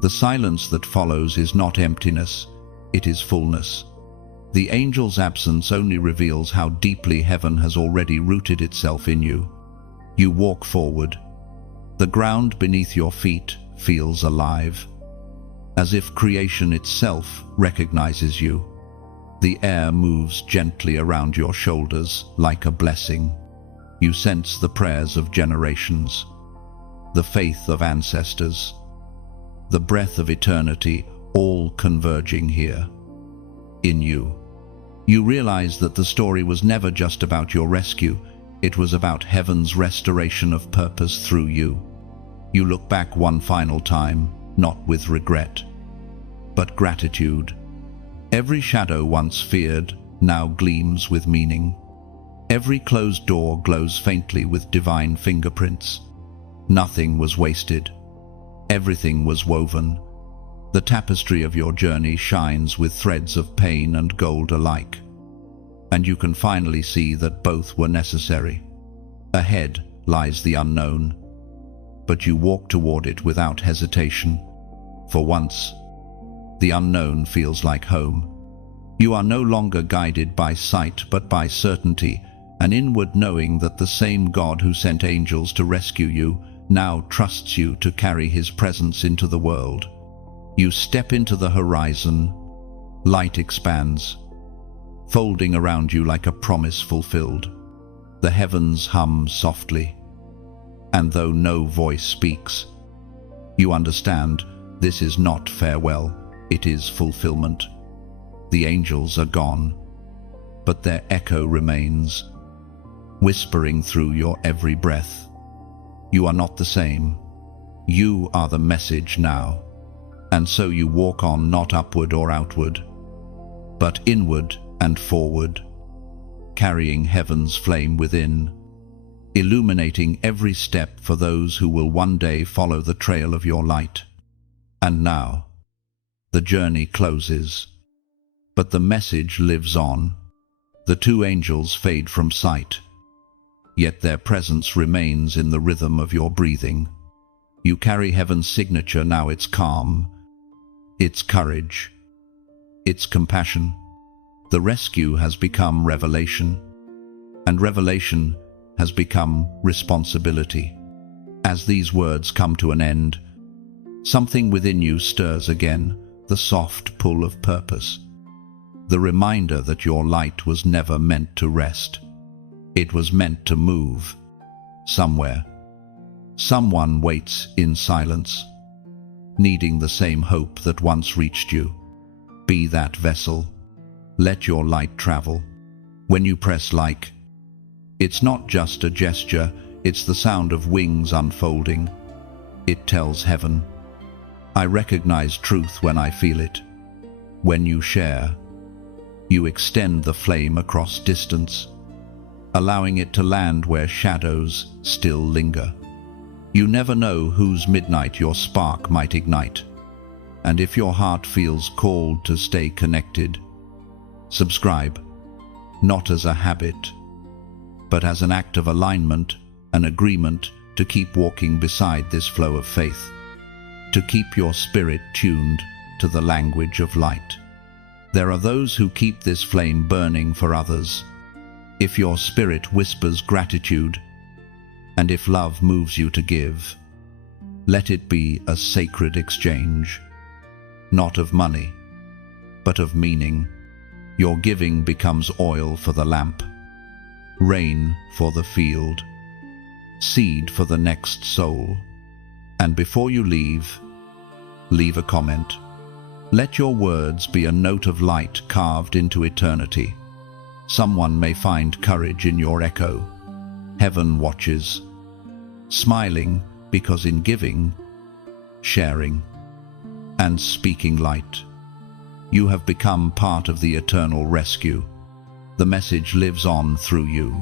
The silence that follows is not emptiness, it is fullness. The angel's absence only reveals how deeply heaven has already rooted itself in you. You walk forward. The ground beneath your feet feels alive, as if creation itself recognizes you. The air moves gently around your shoulders like a blessing. You sense the prayers of generations, the faith of ancestors, the breath of eternity, all converging here, in you. You realize that the story was never just about your rescue, it was about heaven's restoration of purpose through you. You look back one final time, not with regret, but gratitude. Every shadow once feared now gleams with meaning. Every closed door glows faintly with divine fingerprints. Nothing was wasted. Everything was woven. The tapestry of your journey shines with threads of pain and gold alike. And you can finally see that both were necessary. Ahead lies the unknown, but you walk toward it without hesitation. For once, the unknown feels like home. You are no longer guided by sight but by certainty, an inward knowing that the same God who sent angels to rescue you now trusts you to carry his presence into the world. You step into the horizon. Light expands, folding around you like a promise fulfilled. The heavens hum softly, and though no voice speaks, you understand this is not farewell, it is fulfillment. The angels are gone, but their echo remains, whispering through your every breath. You are not the same. You are the message now. And so you walk on, not upward or outward, but inward and forward, carrying heaven's flame within, illuminating every step for those who will one day follow the trail of your light. And now, the journey closes, but the message lives on. The two angels fade from sight, yet their presence remains in the rhythm of your breathing. You carry heaven's signature, now its calm, its courage, its compassion. The rescue has become revelation, and revelation has become responsibility. As these words come to an end, something within you stirs again, the soft pull of purpose, the reminder that your light was never meant to rest. It was meant to move. Somewhere, someone waits in silence, needing the same hope that once reached you. Be that vessel. Let your light travel. When you press like, it's not just a gesture, it's the sound of wings unfolding. It tells heaven, I recognize truth when I feel it. When you share, you extend the flame across distance, allowing it to land where shadows still linger. You never know whose midnight your spark might ignite. And if your heart feels called to stay connected, subscribe, not as a habit, but as an act of alignment, an agreement to keep walking beside this flow of faith, to keep your spirit tuned to the language of light. There are those who keep this flame burning for others. If your spirit whispers gratitude, and if love moves you to give, let it be a sacred exchange, not of money, but of meaning. Your giving becomes oil for the lamp, rain for the field, seed for the next soul. And before you leave a comment. Let your words be a note of light carved into eternity. Someone may find courage in your echo. Heaven watches, smiling because in giving, sharing, and speaking light. You have become part of the eternal rescue. The message lives on through you.